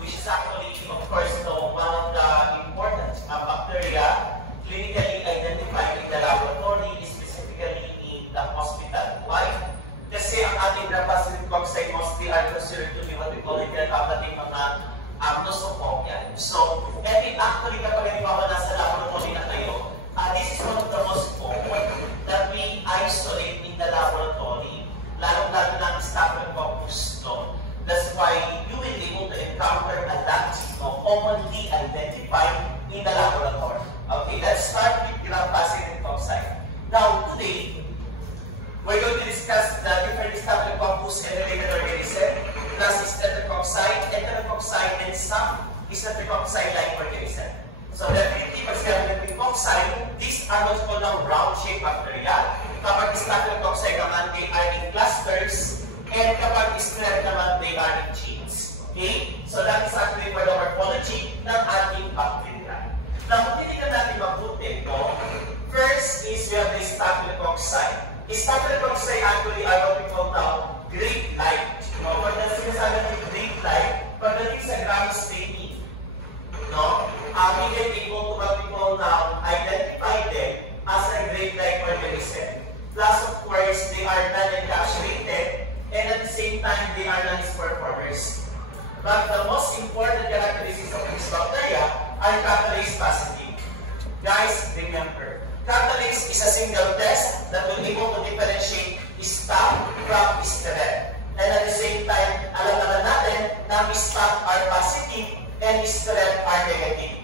which is actually, of course, one of the important bacteria clinically identified in the laboratory, specifically in the hospital. Why? Kasi ang ating gram-positive cocci mostly are considered to be what we call it ating mga nosocomial. So, actually, kapag halimbawa nasa laboratory na kayo, this is one of the most common that we isolate in the laboratory, lalong-lalo ng Staphylococcus. That's why you will be able to encounter a lot commonly identified in the laboratory. Okay, let's start with gram-positive cocci. Now, today, we're going to discuss the different Staphylococcus and related organisms, plus Streptococci, Enterococci, and some Streptococci-like organisms. So definitely, pag sinabi ng cocci, these are what's called ng round-shaped bacteria. Kapag Staphylococcus naman, they are in clusters, and kapag Strep naman, they are in chains. Okay? So that is actually for the morphology ng ating bacteria. Now, kung tinigan natin mabuti, first is we have the Staphylococci. Staphylococci actually are what we call now grape-like. Pag sinasabi ng grape-like, pagdating sa gram staining, we can be able to what we call now identify them as a grape-like organism. Plus, of course, they are non-encapsulated, and at the same time, they are non-spore formers. But the most important characteristics of this bacteria are catalase positive. Guys, remember, catalase is a single test that will be able to differentiate staph from strep. And at the same time, alam naman natin na staph are positive and strep are negative.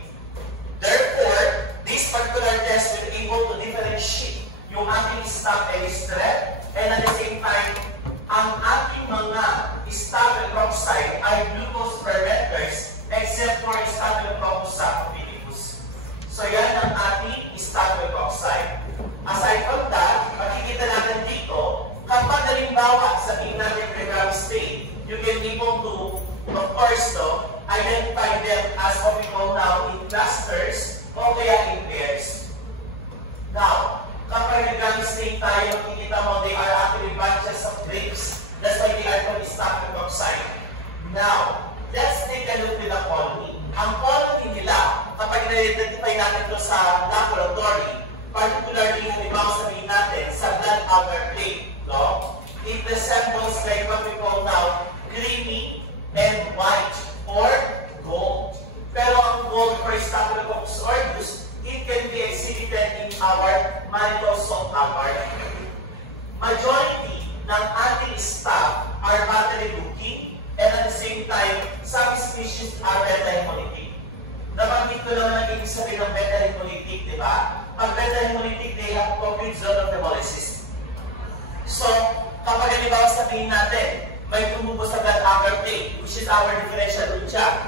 Therefore, this particular test will be able to differentiate yung ating staph and strep, and at the same time, ang ating mga Staphylococci ay glucose fermenters except for Staphylococcus saprophyticus. So yan ang ating Staphylococci. Aside from that, makikita natin dito, kapag halimbawa sa natin gram stain, you can be able to, of course, identify them as what we call now in clusters o kaya in pairs. Now, kapag gram stain tayo, makikita mo they are actually bunches of grapes. That's why they are called Staphylococci. Now, let's take a look at the colony. Ang colony nila, kapag i-identify natin ito sa laboratory, particularly halimbawa sabihin natin sa blood agar plate, it resembles like what we call now creamy and white or gold. Pero ang gold for Staphylococcus aureus, it can be exhibited in our microscope agar. Majority ng ating staph are battery-looking, and at the same time, some species are beta-hemolytic. Nabanggit ko naman ang ibig sabihin ng beta-hemolytic, di ba? Pag beta-hemolytic, they have complete zone of hemolysis. So, kapag halimbawa sabihin natin, may tumubo sa blood agar plate, which is our differential reject.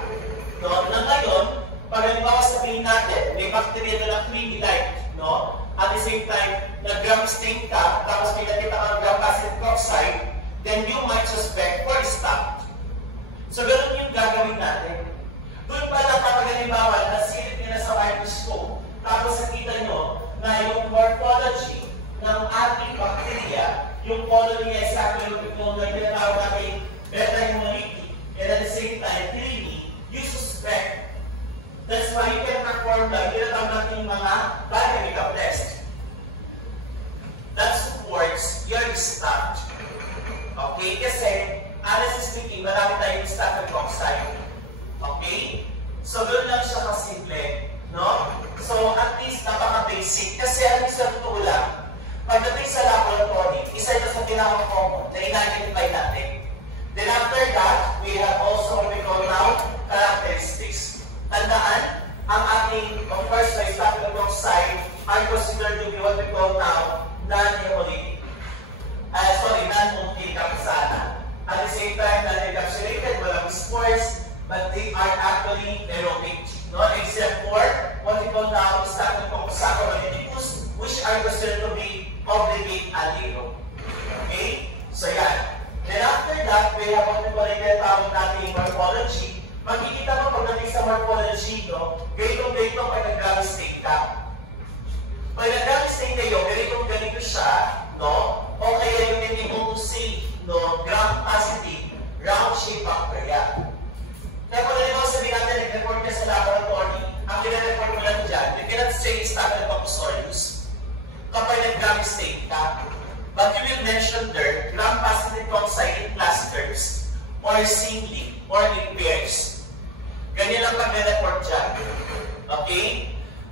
Na ngayon, pag halimbawa sabihin natin, may bacteria na creamy-like, at the same time, nag-gram stain ka, tapos may nakita ka ng gram-positive cocci, then you might suspect for staph. So, ganun yung gagawin natin. Doon pala kapag halimbawa, nasilip nila sa microscope, tapos nakita nyo na yung morphology ng ating bacteria, yung colony niya is actually yung tinatawag natin beta-hemolytic, and at the same time, creamy, you suspect. That's why you can perform the tinatawag natin mga biochemical test. That supports your staph. Okay? Kasi, honestly speaking, marami tayong Staphylococci. Okay? So, doon lang siya kasimple. So, at least, napaka-basic. Kasi, alam sa totoo lang, pagdating sa laboratory, isa ito sa pinaka-common na ina-identify natin. Then, after that, we have also what we call now characteristics. Tandaan, ang ating, of course, na Staphylococci are considered to be what we call now non-hemolytic. Non-hemolytic kapasana. At the same time, non-encapsulated, walang spores, but they are actually aerobic. Except for what we call now Staphylococcus saprophyticus, which are considered to be obligate anaerobe. Okay? So yan. Then after that, we have what we call natin morphology. Makikita mo pagdating sa morphology, ganitong pag nag-gram stain ka. Pag nag-gram stain kayo, ganito siya, o kaya you can be able to see, gram-positive, round-shaped bacteria. Kaya pag mentioned there, gram-positive cocci in clusters or singly or in pairs. Ganyan ang pag-report dyan. Okay?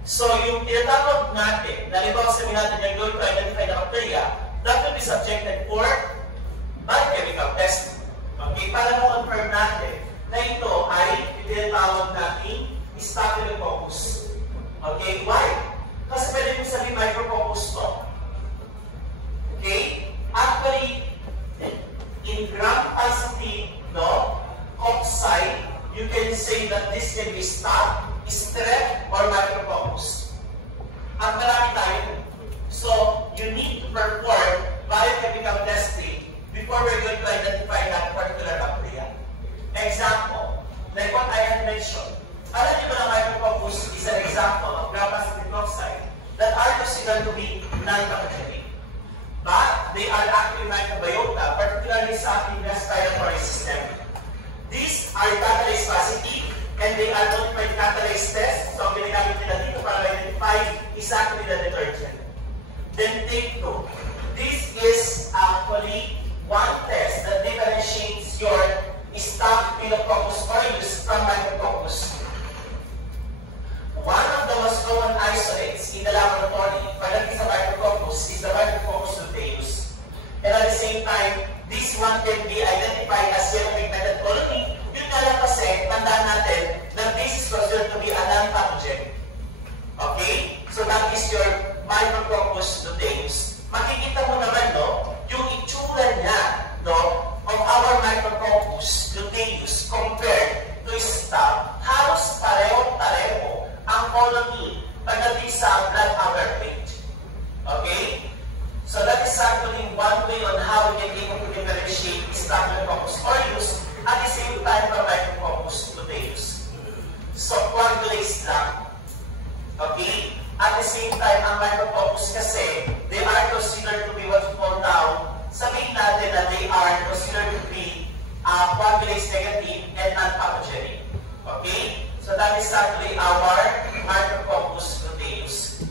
So, yung tinatawag natin, nalibaw sabihin natin yung going to identify the bacteria, that will be subjected for biochemical test. Okay? Para ma-confirm natin na ito ay tinatawag natin Staphylococcus. Okay? Why? Kasi pwede mo sabihin micrococcus to. Okay? Actually, in gram-positive, no, cocci, you can say that this can be staph, strep, or micrococcus. At marami tayo. So, you need to perform biochemical testing before we're going to identify that particular bacteria. Example, like what I had mentioned. Alam niyo ba na micrococcus is an example of gram-positive cocci that are considered to be non-pathogenic. But they are actually microbiota, particularly sa ating respiratory system. These are catalase positive and they are notified catalase test. So, ang ginagamit nila dito para identify is actually the detergent. Then take two. This is actually one test that differentiates your Staphylococcus aureus from Micrococcus. One of the most common isolates in the laboratory pagdating sa Micrococcus is the Micrococcus luteus. And at the same time, this one can be identified as yellow pigmented colony. Yun nga lang kasi, tandaan natin that this is considered to be a non-pathogen. Okay? So that is your Micrococcus luteus. Makikita mo naman, no, yung itsura niya, no, of our Micrococcus luteus compared to staph, halos pareho-pareho ang colony pagdating sa blood average. Okay? So that is actually one way on how we can be able to differentiate Staphylococcus aureus at the same time from Micrococcus luteus. So coagulase lang. Okay? At the same time, ang Micrococcus kasi, they are considered to be what we call now, sabihin natin na they are considered to be coagulase negative and non-pathogenic. Okay? So that is actually our Micrococcus luteus.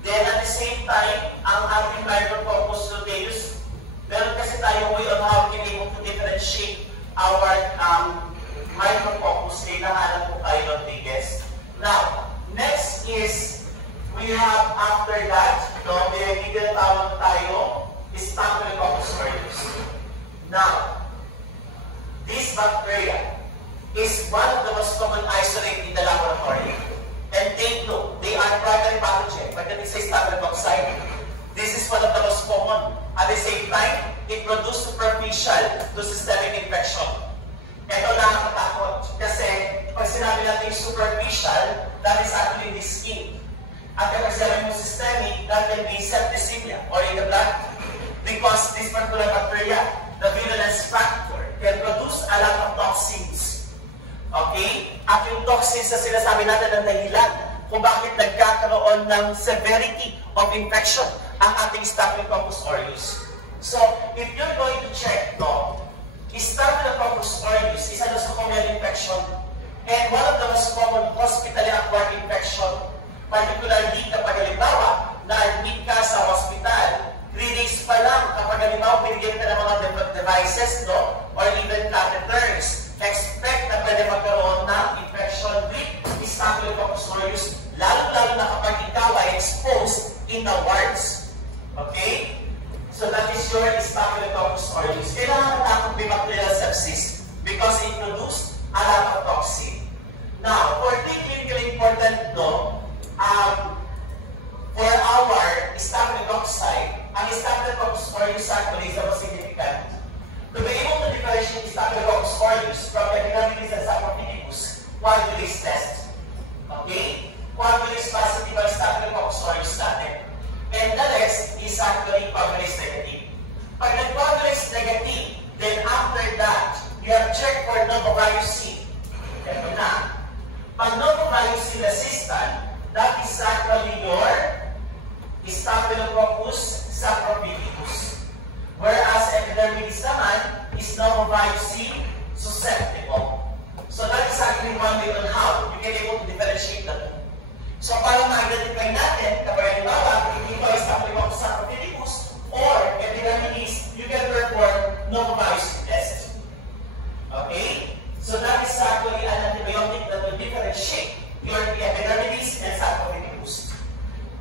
Then at the same time, ang ating Micrococcus luteus, meron kasi tayong way on how we can able to differentiate our Micrococcus. Kaya nahanap po tayo ng biggest. Now, next is, we have after that, no, may tinatawag tayo, Staphylococcus aureus. Now, this bacteria is one of the most common isolate in the laboratory. And take note, they are primary pathogen. Pagdating sa Staphylococci, this is one of the most common. At the same time, it produces superficial to systemic infection. Ito nakakatakot. Kasi, pag sinabi natin superficial, that is actually the skin. At kapag sinabi mo systemic, that can be septicemia or in the blood. Because this particular bacteria, the virulence factor, can produce a lot of toxins. Okay? At yung toxins na sinasabi natin ang dahilan kung bakit nagkakaroon ng severity of infection ang ating Staphylococcus aureus. So, if you're going to check, no, Staphylococcus aureus is ano sa common infection and one of the most common hospitally acquired infection, particularly kapag halimbawa na-admit ka sa hospital, 3 days pa lang kapag halimbawa binigyan ka ng mga devices, no, or even catheters, expect na pwede magkaroon ng infection with Staphylococcus aureus, lalo-lalo na kapag ikaw ay exposed in the wards. Okay? So that is your Staphylococcus aureus. Kailangan natin may bacterial sepsis because it produced a lot of toxin. Now, for the clinically important, no, for our Staphylococci, ang Staphylococcus aureus actually is the most significant. To be able to differentiate Staphylococcus aureus from Epidermidis and Saprophyticus, coagulase test. Okay? Coagulase positive ang Staphylococcus aureus natin. And the rest is actually coagulase negative. Pag nag-coagulase negative, then after that, you have checked for novovirus-C. Ito na. Pag novovirus-C resistant, that is actually your Staphylococcus saprophyticus. Whereas Epidermidis naman is novovirus-C susceptible. So that is actually one way on how you can able to differentiate the two. So para ma-identify natin kapag halimbawa ito ay Staphylococcus saprophyticus or Epidermidis novovirus test. Okay? So that is actually an antibiotic that will differentiate your epidermidis and sarcoidosis.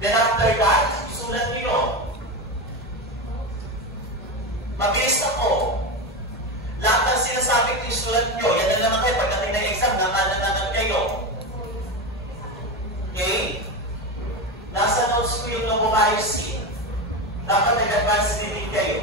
Then after that, sulat nyo yun. Mabilis ako. Lahat ng sinasabi ko yung sulat nyo. Yan na naman kayo. Pagdating na exam, naman kayo. Okay? Nasa notes ko yung novovirus. Dapat nag-advance reading kayo.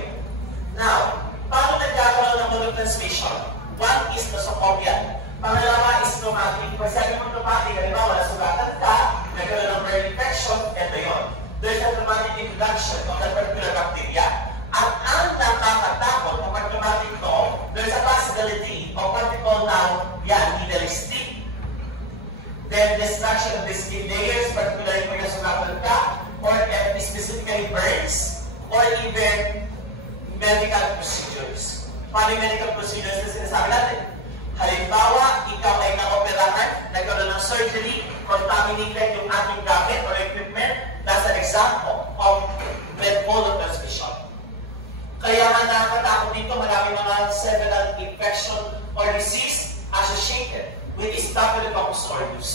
Now, paano nagkakaroon ng mono transmission? One is nosocomial. Pangalawa is traumatic. Pag sabi mo traumatic, halimbawa, nasugatan ka, nagkaroon ng burn infection, ito yun. There's a traumatic introduction of that particular bacteria. At ang nakakatakot kapag traumatic to, there's a possibility of what we call now, needle stick. Then destruction of the skin layers, particularly kung nasugatan ka, or specifically burns, or even medical procedures. Paano medical procedures na sinasabi natin? Halimbawa, ikaw ay na-operahan, nagkaroon ng surgery, contaminated yung ating gamit or equipment, that's an example of blood transmission. Kaya nga nakakatakot dito, marami mga several infection or disease associated with Staphylococcus aureus.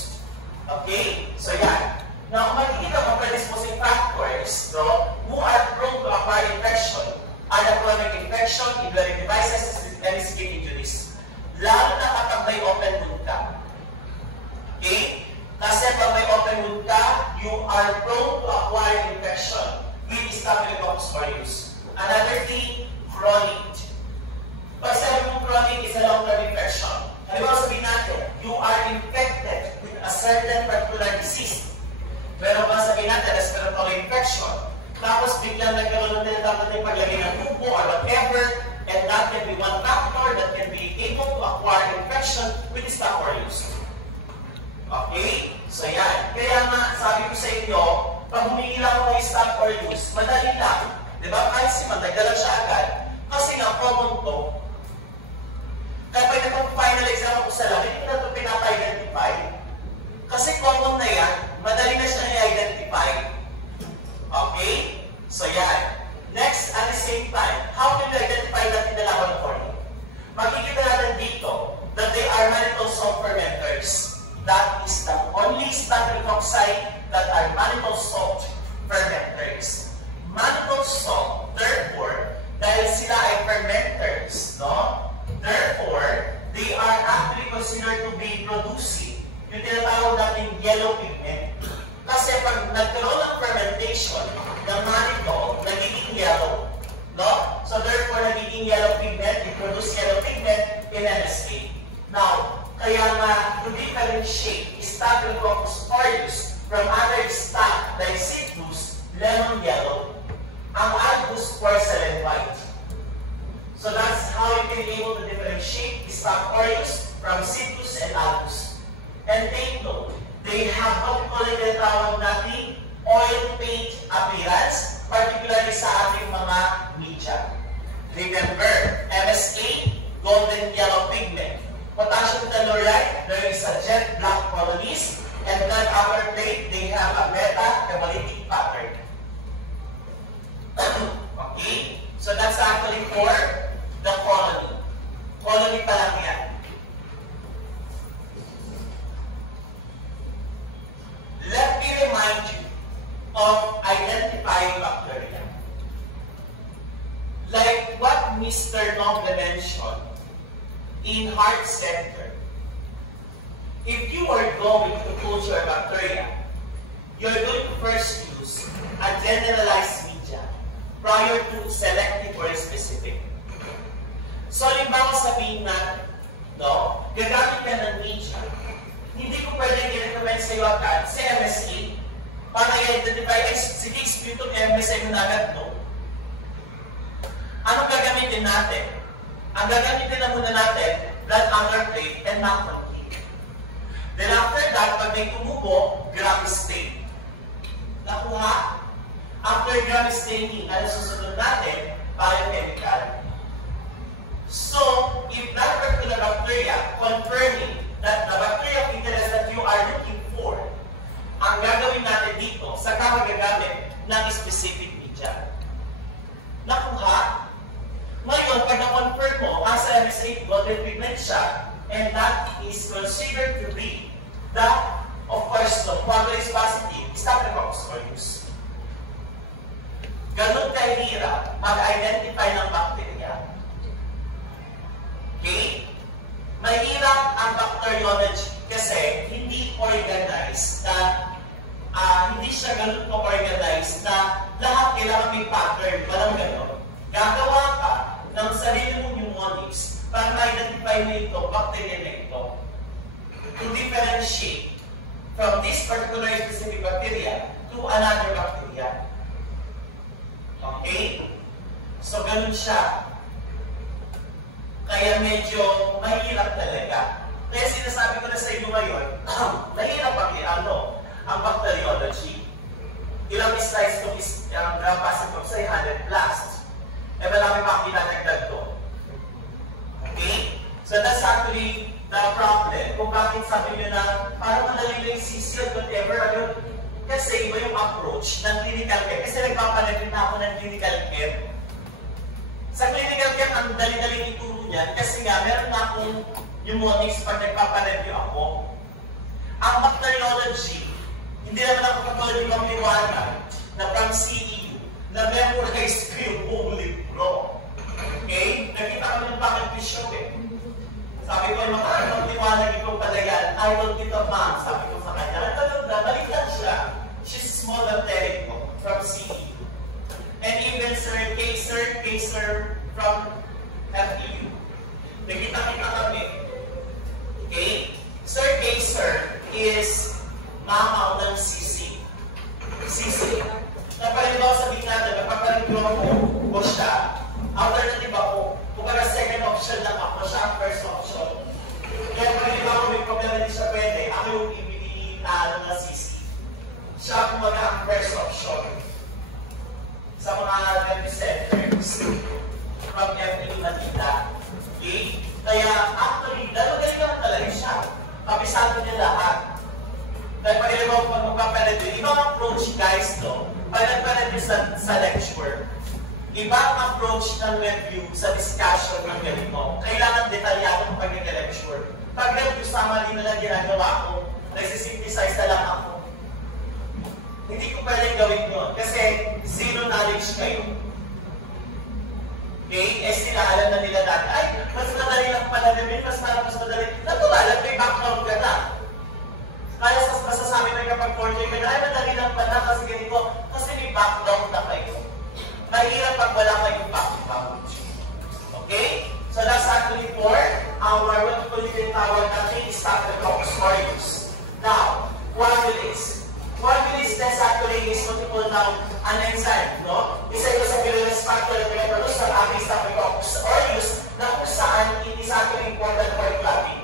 Okay? So yan. Now, kung makikita mo predisposing factors who are prone to acquire infection are the chronic infection, indwelling devices, and skin injuries. Lalo na kapag may open wound ka. Okay? Kasi pag may open wound ka, you are prone to acquire infection with Staphylococcus aureus. Another thing, chronic. Pag sabi mo chronic is a long-term infection. Halimbawa sabihin natin, you are infected with a certain particular disease. Pero kung sabihin natin, respiratory infection, tapos biglang nagkaroon din dapat ng paglagay ng tubo or whatever, and that can be one factor that can be able to acquire infection with Staph aureus. Okay? So yan. Kaya nga, sabi ko sa inyo, pag humingi lang ako ng Staph aureus, madali lang. Diba? Kahit si matagdalan siya agad. Kasi nga, common to. Kapag nag-final exam ako sa lab, hindi ko na ito pinapa-identify. Kasi common na yan, madali na siya i-identify. Okay? So yan. Next, at the same time, how can you identify that in the laboratory? Makikita natin dito that they are mannitol salt fermenters. That is the only staphylococcus that are mannitol salt fermenters. Mannitol salt, therefore, dahil sila ay fermenters, therefore, they are actually considered to be producing yung tinatawag natin yellow pigment. Kasi pag nagkaroon ng fermentation ng mannitol, nagiging yellow. So therefore, nagiging yellow pigment, it produces yellow pigment in MSA. Now, kaya nga, to differentiate Staphylococcus aureus from other staph like citrus, lemon yellow, ang albus porcelain white. So that's how you can be able to differentiate Staph aureus from citrus and albus. And take note, they have what we call it tawag natin oil paint appearance, particularly sa ating mga media. Remember, MSA, golden yellow pigment. Potassium telluride, there is a jet black colonies, and then upper plate, they have a beta-hemolytic pattern. Okay? So that's actually for the colony. Colony pa lang yan. Let me remind you of identifying bacteria. Like what Mr. Noble mentioned in heart center. If you are going to culture bacteria, you're going to first use a generalized media prior to selective or specific. So, limbawa sabihin natin, gagamit ka ng media. Hindi ko pwedeng i-recommend sa iyo agad sa MSA para i-identify, sige, split of MSA mo na agad, Anong gagamitin natin? Ang gagamitin na muna natin, blood under plate and macron plate. Then after that, pag may tumubo, gram stain. Nakuha? After gram staining, ano susunod natin? Biochemical. So, if that particular bacteria confirming that the bacteria of interest that you are looking for, ang gagawin natin dito, saka magagamit ng specific media. Nakuha? Ngayon, pag is considered to be the, of course, the Coagulase positive Staphylococcus aureus. Ganun kahirap mag-identify ng bacteria. Okay? Mahirap ang bacteriology kasi hindi organized na hindi siya ganun ko-organized na lahat kailangan may pattern. Walang ganun. Gagawa ka ng sarili mong mnemonics para ma-identify mo ito, bacteria na ito. To differentiate from this particular specific bacteria to another bacteria. Okay? So, ganun siya. Kaya medyo mahirap talaga. Kaya sinasabi ko na sa inyo ngayon, mahirap ang bacteriology. Ilang slides ko is pasok ko sa 100 plus. Eh, marami pa ang dinadagdag ko. Okay? So, that's actually the problem. Kung bakit sabi nyo na parang madali lang CC at whatever, kasi iba yung approach ng clinical care. Kasi nagpapalit na ako ng clinical care. Sa clinical care, ang dali-dali ituro niyan kasi nga, meron na akong mnemonics pag nagpapareview ako. Ang bacteriology, hindi naman ako katulad yung pamiliwanag na from CEU, na memorize ko yung buong libro. Okay? Nakita kami ng pang-episyo eh. Sabi ko, pamiliwanag ikaw pala yan. I don't need a man. Sabi ko sa kanya. Baliktad siya. She's small and terrible from CEU. And even Sir Kaser from FEU. Nakita-kita kami. Okay? Sir Kaser is mamaw ng CC. CC. Napalimbaw sa natin, nagpapalimbaw ko siya. Alternative ako. Kung para second option lang ako, siya ang first option. Kaya palimbaw ko may problema din siya pwede, ako yung ibinitalo ng CC. Siya kumaga ang first option. Sa mga representatives from FEU Manila. Okay? Kaya actually, dalawa-dalawa lang talaga siya. Kabisado niya lahat. Dahil pag-ilaw pag magpapalit yun, ibang approach guys, no? Pag nagpalit sa lecture, ibang approach ng review sa discussion ng ganito. Kailangan detalyado pag nag-lecture. Pag review, summary na lang ginagawa ko, nagsisimplicize na lang ako. Hindi ko pwedeng gawin yun kasi zero knowledge kayo. Okay? Eh sila, alam na nila dati, ay, mas madali lang pala namin, mas madali. Natural, may background ka na. Kaya masasabi na kapag 4J ka na, ay, madali lang pala kasi ganito, kasi may background na kayo. Mahirap pag wala kayong background. Okay? So that's actually for our, what we tawag natin is Staphylococcus aureus. Now, coagulase. Coagulase test actually is what we call now an enzyme, no? Isa ito sa pillars factor na pinaproduce ng ating Staphylococcus aureus na kung saan it is actually important for clotting.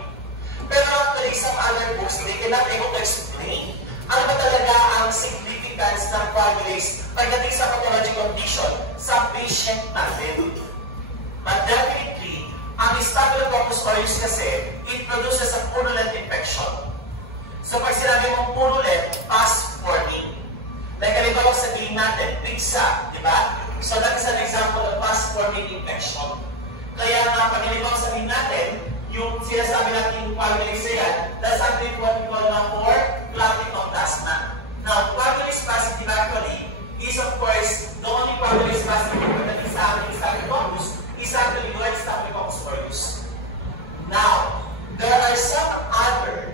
Pero actually, some other books, they cannot able to explain ano ba talaga ang significance ng coagulase pagdating sa pathology condition sa patient natin. But definitely, ang Staphylococcus aureus kasi, it produces a purulent infection. So pag sinabi mong purulent, fast forming. Like halimbawa sabihin natin, pizza, di ba? So that is an example of fast forming infection. Kaya nga, pag halimbawa sabihin natin, yung sinasabi natin yung coagulase yan, that's actually what we call now for clotting of plasma. Now, coagulase positive actually is of course the only coagulase positive that is happening in Staphylococcus is actually White Staphylococcus aureus. Now, there are some other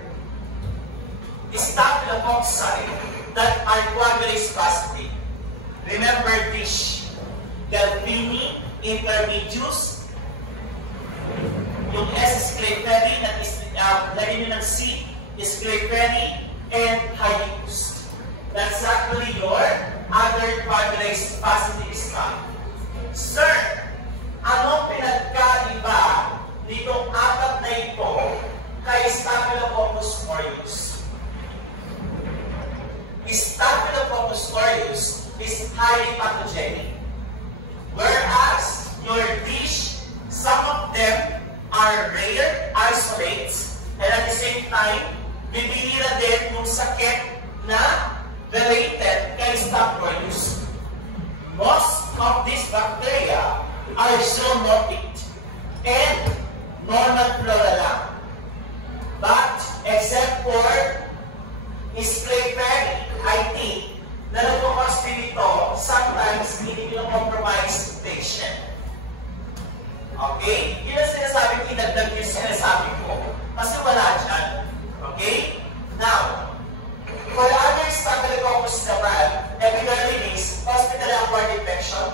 Staphylococci that are coagulase positive. Remember this, Delphini, Intermedius, yung S is Clayperi, that is lagyan nyo ng C is Clayperi, and Hyus. That's actually your other coagulase positive staph. Sir, ano pinagkaiba ditong apat na ito kay Staphylococcus aureus? Staphylococcus aureus is highly pathogenic. Whereas your dish, some of them are rare, isolates, and at the same time, bibihira din yung sakit na related kay Staph aureus. Most of these bacteria are zoonotic and normal flora lang. But, except for Sclaper, I think, na nagpo-cause nito, sometimes hindi nyo compromise patient. Okay? Yun ang sinasabi ko, inagdag yung sinasabi ko. Kasi wala dyan. Okay? Now, for other staphylococcus naman, epidermidis, hospital-acquired infection,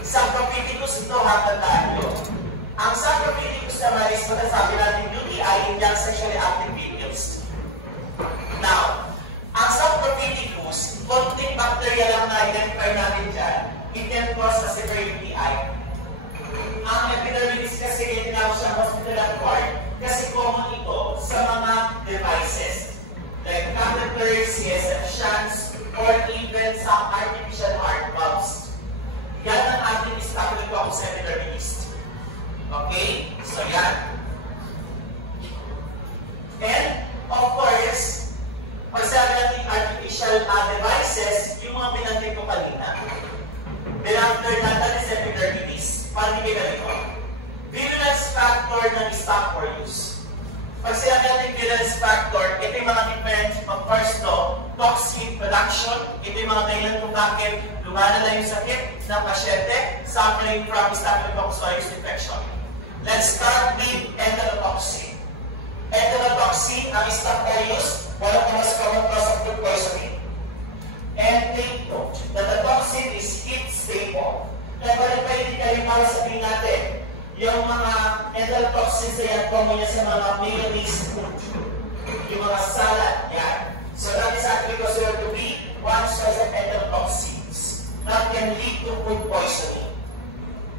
saprophyticus ito hatandaan nyo. Ang saprophyticus naman is matasabi natin UTI, young sexually active females. Now, ang saprophyticus, konting bacteria lang na-identify natin dyan, it can cause a severe UTI. Ang epidermidis kasi tinawag siya hospital-acquired kasi common ito sa mga devices like catheters, CSF shunts, or even some artificial heart valves. Yan ang ating staphylococcus epidermidis. Okay? So yan. And, of course, pag sabi natin artificial devices, yung mga binanggit ko kanina. Then after that is epidermidis. Paano kayo ganito? Virulence factor ng stop for use. Pag sinabi natin virulence factor, ito yung mga different first no, toxin production. Ito yung mga dahilan kung bakit lumalala yung sakit ng pasyente suffering from staphylococcus aureus infection. Let's start with enterotoxin. Enterotoxin, ang staph aureus, one of the most common cause of food poisoning. And take note that the toxin is heat stable. Kaya pa hindi kayo para sabihin natin, yung mga enterotoxins na yan, common yan sa mga mayonnaise food. Yung mga salad, yan. So that is actually considered to be one source of enterotoxins that can lead to food poisoning.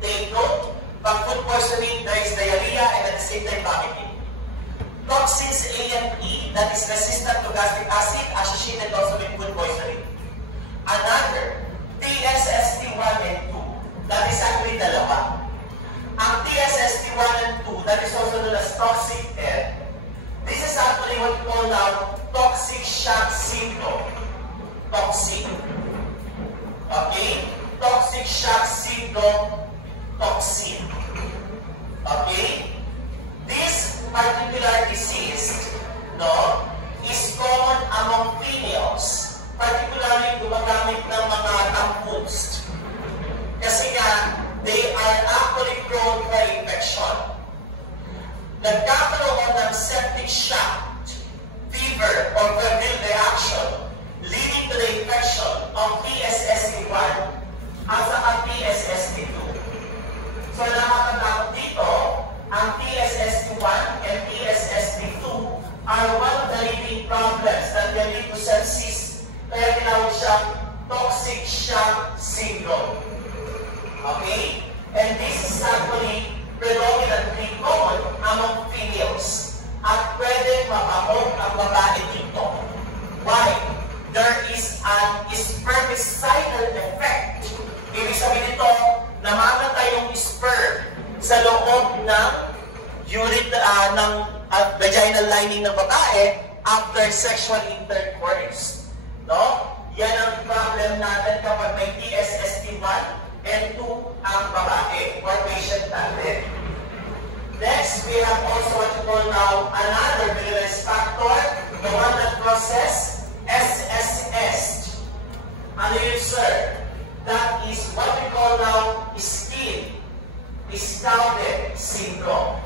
Take note, pag food poisoning, there is diarrhea and at the same time vomiting. Toxins A and E that is resistant to gastric acid associated also with food poisoning. Another, TSST1 and 2. That is actually dalawa. Ang TSST1 and 2, that is also known as toxic N. This is actually what we call now toxic shock syndrome. Toxic. Okay? Toxic shock syndrome, toxin. Okay? This particular disease, no, is common among females, particularly gumagamit ng mga tampons. Kasi nga, they are actually prone for infection. Nagkakaroon ng septic shock, fever, or febrile reaction leading to the infection of TSST1 at saka TSST2. So, nakakatawag dito, ang TSST1 and TSST2 are one of the leading problems that can lead to sepsis. Kaya tinawag siyang toxic shock syndrome. Okay? And this is actually predominantly common among females. At pwede mapamot ang babae dito. Why? There is an spermicidal effect. Ibig sabihin nito, namamatay yung sperm sa loob ng ng vaginal lining ng babae after sexual intercourse. No? Yan ang problem natin kapag may TSST1 and 2 ang babae or patient natin. Next, we have also what we call now another virulence factor, the one that causes SSS. Ano yun, sir? That is what we call now skin scalded syndrome.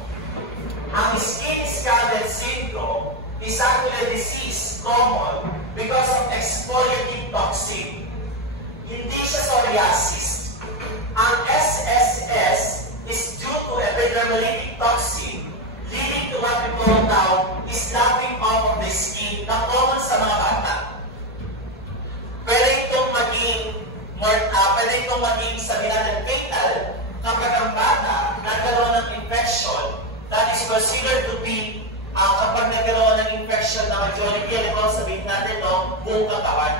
Ang skin scalded syndrome is actually a disease common because of exfoliative toxin. Hindi siya psoriasis. Ang SSS is due to epidermolytic toxin leading to what we call now sloughing off of the skin na common sa mga bata. Pwede itong maging sabihin natin fatal kapag ang bata nagkaroon ng infection that is considered to be kapag nagkaroon ng infection na majority ano sabihin natin buong katawan.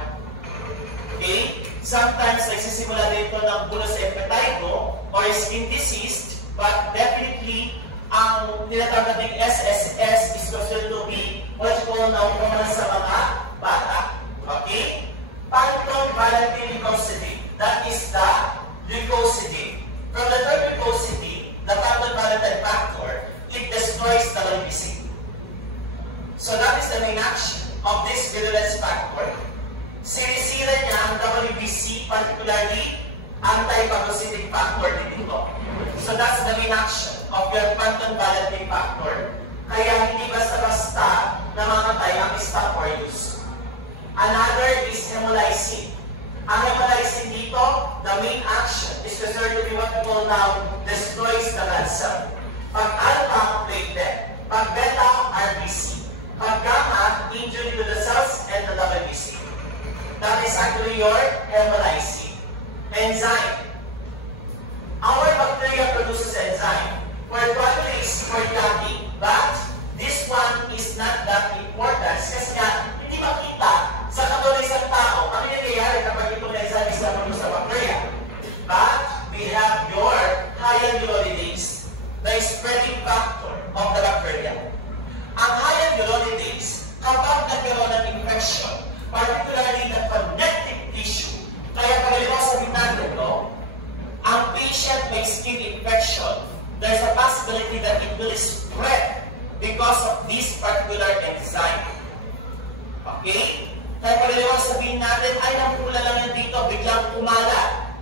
Okay? Sometimes nagsisimula dito ng bullous impetigo or skin disease, but definitely ang tinatawag nating SSS is considered to be what you call now common sa mga bata. Okay? Pantone-valent leukocyte, that is the leukocyte. From the term leukocyte, the pantone-valent factor, it destroys the leukocyte. So that is the main action of this virulence factor. Sinisira niya ang WBC, particularly anti-phagocytic factor dito. So that's the main action of your Panton Valentine factor. Kaya hindi basta-basta namamatay ang Staph aureus. Another is hemolysin. Ang hemolysin dito, the main action is considered to be what we call now destroys the blood cell. Pag alpha, platelet. Pag beta, RBC. Pag gamma, injury to the cells and the WBC. That is actually your hemolysin. Enzyme. Our bacteria produces enzyme for coagulase, for clotting, but this one is not that important kasi nga hindi makita sa katawan ng tao ano yung nangyayari kapag itong enzyme is napunod sa bacteria. But we have your hyaluronidase, the spreading factor of the bacteria. Ang hyaluronidase, kapag nagkaroon ng infection, particularly the connective tissue, kaya pagaliwa sa natin, no? Ang patient may skin infection, there's a possibility that it will spread because of this particular enzyme. Okay? Kaya pagaliwa sabihin natin, ay, nampula lang yan dito, biglang kumalat.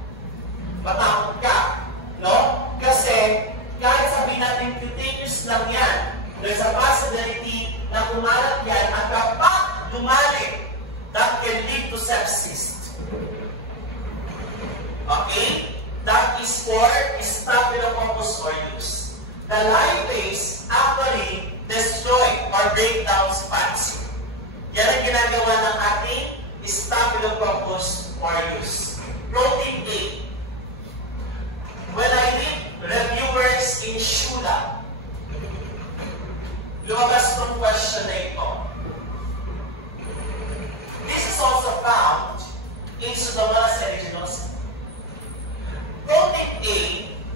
Matakot ka. No? Kasi, kahit sabihin natin, cutaneous lang yan, there's a possibility na kumalat yan at kapag lumalik, that can lead to sepsis. Okay? That is for Staphylococcus aureus. The lipase actually destroy or break down fats. Yan ang ginagawa ng ating Staphylococcus aureus. Protein A. When I read reviewers in Shula, lumabas itong question na ito. This is also found in Pseudomonas aeruginosa. Protein A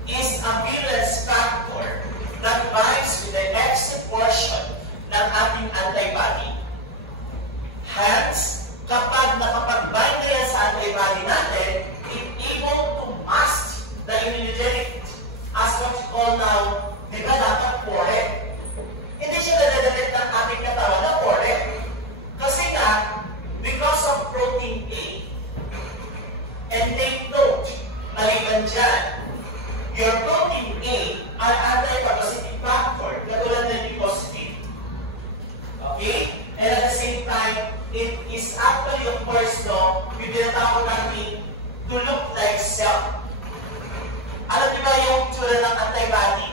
is a virulence factor that binds with the exit portion ng ating antibody. Hence, kapag nakapag-bind na yan sa antibody natin, it able to mask the immunogenic as what we call now, di ba dapat pore? Hindi siya nadadalik ng ating katawan na pore. Kasi nga, because of protein A, and take note, maliban dyan, your protein A are anti-phagocytic factor, katulad ng leukocyte. Okay? And at the same time, it is actually, of course, no, yung tinatawag natin to look like cell. Alam niyo ba yung tsura ng antibody?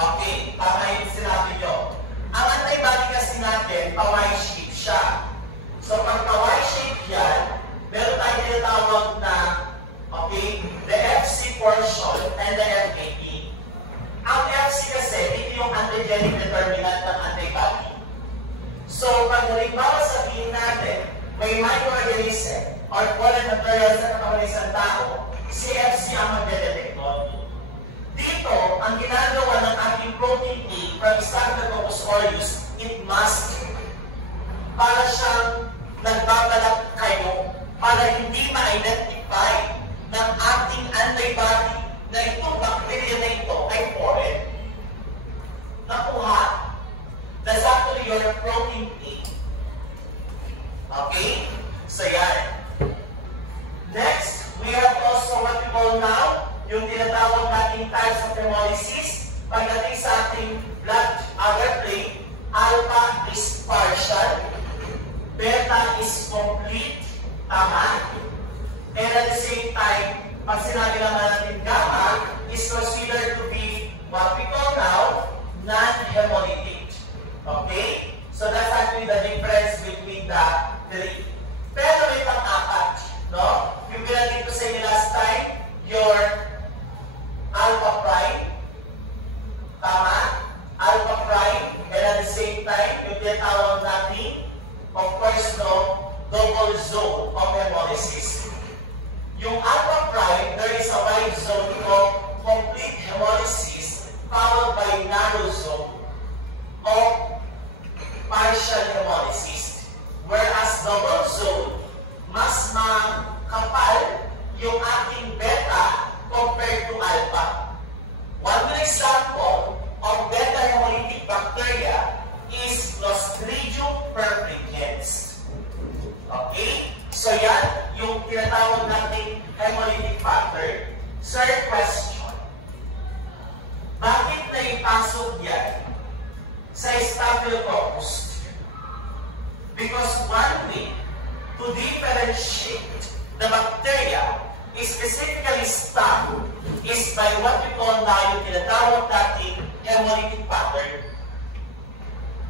Okay, tama yung sinabi nyo. Ang antibody kasi natin, pa-Y-shape siya. So, pag pa-Y-shape yan, meron tayo tinatawag na, okay, the FC portion and the FAP. Ang FC kasi, dito yung antigenic determinant ng antibody. So, pag halimbawa sabihin natin, may microorganism or foreign material sa katawan ng isang tao, si FC ang magdedetect nun. Dito, ang ginagawa ng ating protein A from Staphylococcus aureus, it must para siyang nagbabalak kayo para hindi ma-identify ng ating antibody na itong bacteria na ito ay foreign. Nakuha. That's actually your protein A. Okay? So yan. Next, we have also what we call now yung tinatawag nating types of hemolysis. Pagdating sa ating blood airplane, alpha is partial, beta is complete, tama. And at the same time, pag sinabi naman natin gamma, is considered to be what we call now non-hemolytic. Okay? So that's actually the difference between the three. Pero may pang-apat, no? Yung pinagin ko sa inyo last time, your alpha prime, tama? Alpha prime, and at the same time, yung tinatawag natin, of course, no, double zone of hemolysis. Yung alpha prime, there is a wide zone of complete hemolysis followed by narrow zone of partial hemolysis. Whereas double zone, mas makapal yung ating beta compared to alpha. One good example yan sa Staphylococcus. Because one way to differentiate the bacteria is specifically stop is by what we call now yung tinatawag natin hemolytic pattern.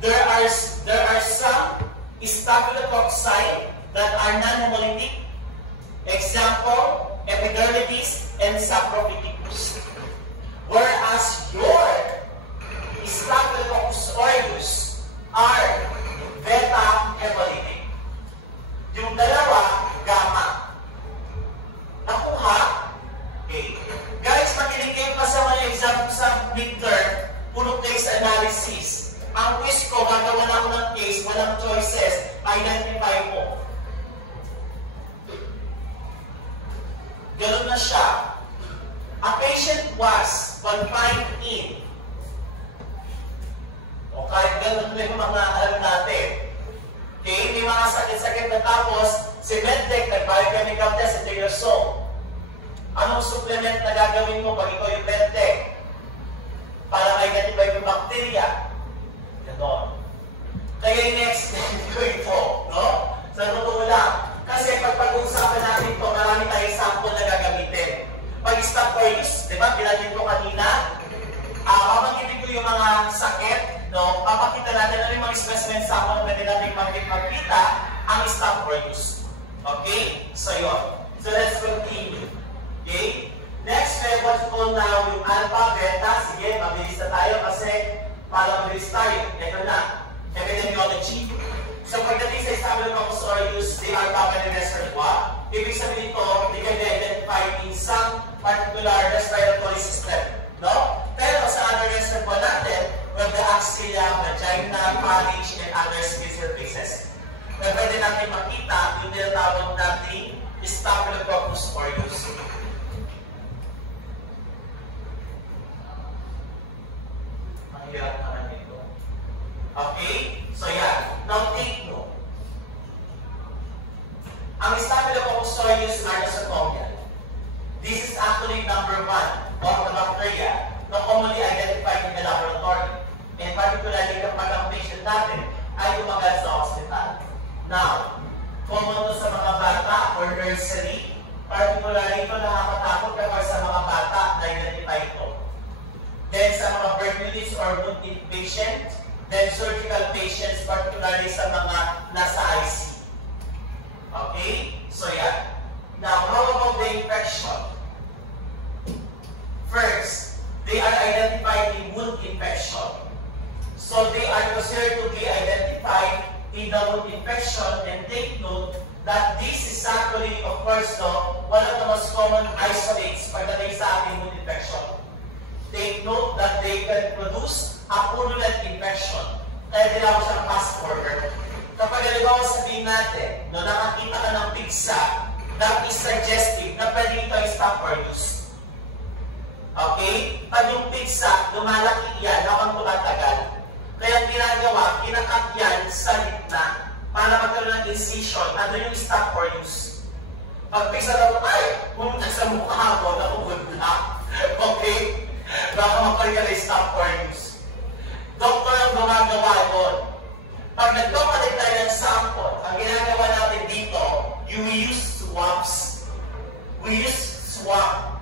There are some staphylococci that are non-hemolytic. Example, Epidermidis and Saprophyticus. Whereas your Staphylococcus aureus are beta-hemolytic. Yung dalawa, gamma. Nakuha? Okay. Guys, makinig kayo kasama yung exam sa midterm, puno case analysis. Ang quiz ko, gagawa na ako ng case, walang choices, identify mo. Ganun na siya. A patient was confined in. O kahit ganun na yung mga alam natin. Okay, may mga sakit-sakit na tapos, si Medtech, nag-biochemical test, ito yung so. Anong supplement na gagawin mo pag ikaw yung Medtech? Para ma-identify yung bacteria. Ganon. Kaya yung next step ko ito, no? Sa totoo lang. Kasi pag pag-uusapan natin ito, marami tayong sample na gagamitin. Pag-stop for use, di ba? Pinagin ko kanina. Pamanggitin ko yung mga sakit, no? Papakita natin ano yung mga specimen sample na pwede natin magkita ang stop for use. Okay? So, yun. So, let's continue. Okay? Next, we have what we call now yung alpha, beta. Sige, mabilis na tayo kasi para mabilis tayo. Ito na. Epidemiology. So, pagdating sa Staphylococcus aureus, they are common in reservoir. Ibig sabihin ito, they can be identified in some particular respiratory system. No? Pero sa other reservoir natin, we have the axilla, vagina, pharynx, and other skin surfaces. Na pwede natin makita yung tinatawag natin Staphylococcus aureus. Mahirap naman ito. Okay? So yan. Now take note. Ang Staphylococcus aureus are nosocomial. This is actually number 1 of the bacteria na commonly identified in the laboratory. And particularly kapag ang patient natin ay umagal sa hospital. Now, common to sa mga bata or nursery. Particularly ito nakakatakot kapag sa mga bata na identify ito. Then sa mga birth units or wound patient, then surgical patients, particularly sa mga nasa IC. Okay? So yan. Now, how about the infection? First, they are identified in wound infection. So they are considered to be identified in the wound infection, and take note that this is actually, of course, one of the most common isolates pagdating sa ating wound infection. Take note that they can produce a purulent infection. Kaya tinawag siyang fast forward. Kapag halimbawa sabihin natin, nakakita ka ng pigsa, that is suggestive na pwede ito ay stop for use. Okay? Pag yung pigsa, lumalaki yan habang tumatagal. Kaya ang ginagawa, kinakat yan sa gitna para magkaroon ng incision. Ano yung stop for use? Pag pigsa daw, ay, pumunta sa mukha mo, naubod na. Okay? Baka magkaroon na stop for use. Doktor ang gumagawa yun. Pag nagpapalit tayo ng sample, ang ginagawa natin dito, we use swabs. We use swab.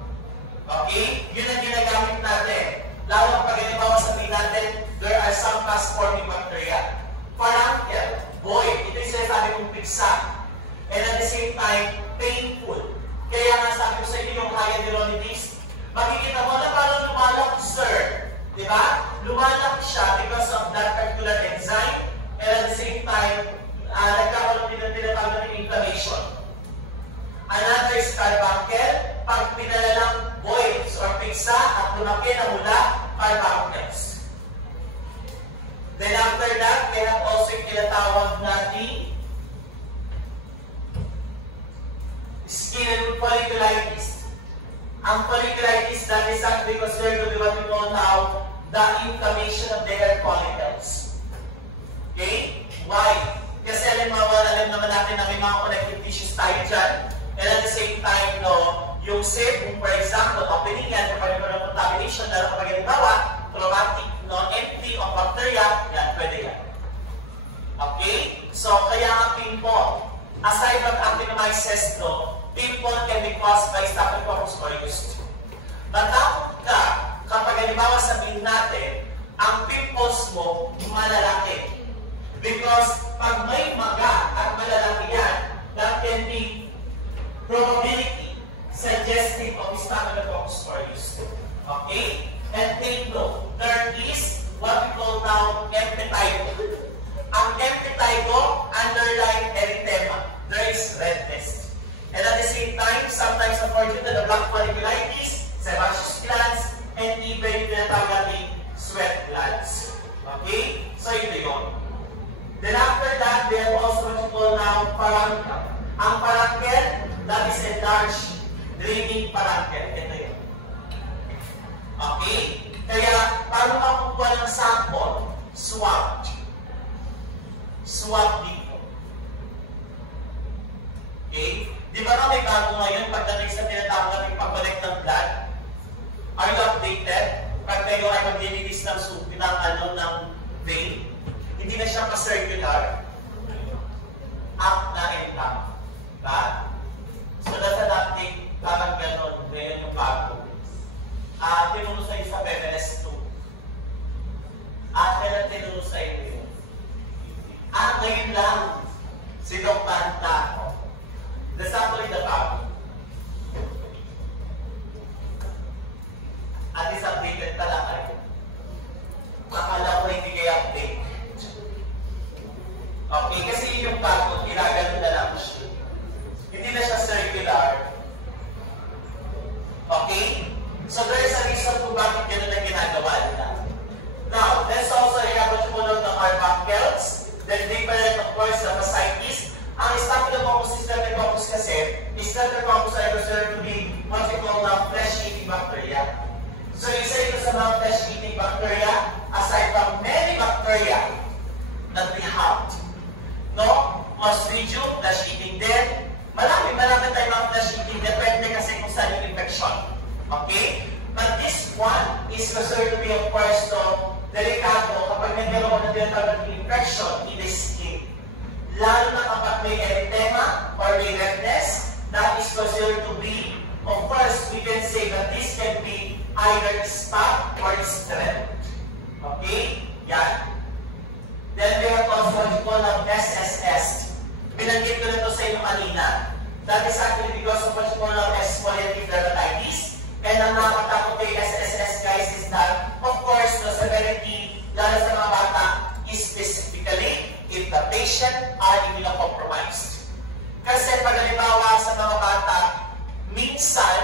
Okay? Yun ang ginagamit natin. Lalo pag halimbawa sabihin natin, there are some fast-forming bacteria. Furuncle, void, ito yung sinasabi kong pigsa. And at the same time, painful. Kaya nga sabi ko sa inyo yung hyaluronidase, makikita mo na parang lumalaki, sir. Diba? Lumalaki siya because of that particular enzyme. And at the same time, nagkakaroon din ng tinatawag ng inflammation. Another is carbuncle. Pag pinalalang boils or pigsa at lumaki na mula, carbuncles. Then after that, we have also yung tinatawag natin skin and folliculitis. Ang folliculitis, that is actually considered to be what we call now the inflammation of the hair follicles. Okay? Why? Kasi alam naman natin na may mga connective tissues tayo dyan. And at the same time, yung sebum, for example, opening yan, kapag ito ng contamination, lalo kapag halimbawa, traumatic, aside from actinomyces, no, pimple can be caused by Staphylococcus aureus. Matakot ka kapag halimbawa sabihin natin, ang pimples mo malalaki. Because pag may maga at malalaki yan, that can be probability suggestive of Staphylococcus aureus. Okay? And take note, there is what we call now empetigo. Ang empetigo, underlying erythema. There is redness. And at the same time, sometimes according to the black folliculitis, sebaceous glands, and even yung tinatawag nating sweat glands. Okay? So ito yun. Then after that, we have also what we call now parankel. Ang parankel, that is enlarged draining parankel. Ito yun. Okay? Kaya, paano ka kukuha ng sample? Swab. Swab dito. Okay? Di ba na may bago ngayon pagdating sa tinatawag natin pag-collect ng blood? Are you updated? Pag kayo ay maglilinis ng ng vein, hindi na siya pa-circular. Up na and up. Diba? So that's an update. Parang gano'n. Ngayon yung bago. Tinuro sa'yo sa PMS 2. Kailan tinuro sa'yo yun? Ngayon lang. Si Doc Panta. The sample in the bago. At least updated talaga yun. Akala ko hindi kayo update. Okay, kasi yung bago, ginagano na lang siya. Hindi na siya circular. Okay? So there is a reason kung bakit gano'n na ginagawa nila. Now, let's also have what you call the carbuncles. Then different, of course, the fasciitis. Ang Staphylococcus kasi is Staphylococcus aureus to be what we call the flesh-eating bacteria. So isa ito sa mga flesh-eating bacteria, aside from many bacteria that we have. No? Clostridium, flesh-eating din. Marami tayong mga flesh-eating, depende kasi kung saan yung infection. Okay? But this one is considered to be, of course, delikado kapag nagkaroon ng tinatawag ng infection in the skin. Lalo na kapag may erythema or may redness, that is considered to be, of course, we can say that this can be either spot or strep. Okay? Yan. Then we have also what we call ang SSS. Binanggit ko na ito sa inyo kanina. That is actually because of what we call ang exfoliative dermatitis. And ang nakakatakot kay SSS, guys, is that, of course, the severity, lalo sa mga bata, is specifically if the patient are immunocompromised. Kasi pag halimbawa sa mga bata, minsan,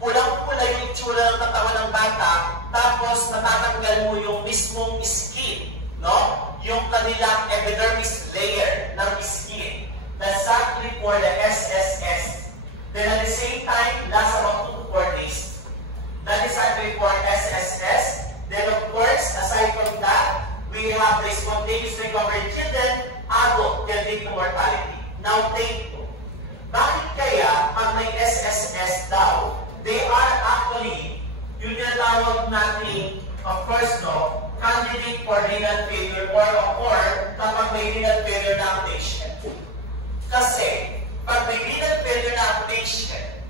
pulang-pula yung itsura ng katawan ng bata, tapos natatanggal mo yung mismong skin, no? Yung kanilang epidermis layer ng skin. That's actually for the SSS. Then at the same time, last about 2 to 4 days. That is actually for SSS. Then of course, aside from that, we have the spontaneous recovery children, adult can lead to mortality. Now take two. Bakit kaya pag may SSS daw, they are actually, yung tinatawag natin, of course, no, candidate for renal failure or kapag may renal failure na ang patient. Kasi, pag may renal failure na ang patient,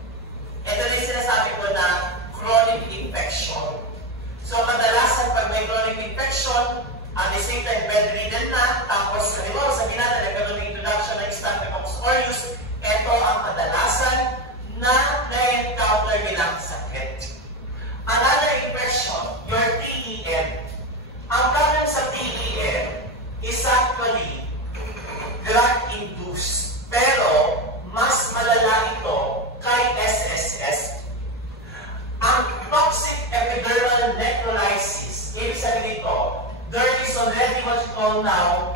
ito rin sinasabi ko na chronic infection. So, kadalasan pag may chronic infection, at the same time, bedridden na, tapos, halimbawa, sabihin natin, nagkaroon ng introduction ng Staphylococcus aureus, ito ang kadalasan na na-encounter nilang sakit. Another infection, your TEM. Ang problem sa TEM is actually drug-induced. Pero, mas malala ito kay SSS. Ang toxic epidermal necrolysis, ibig sabihin ito, there is already what you call now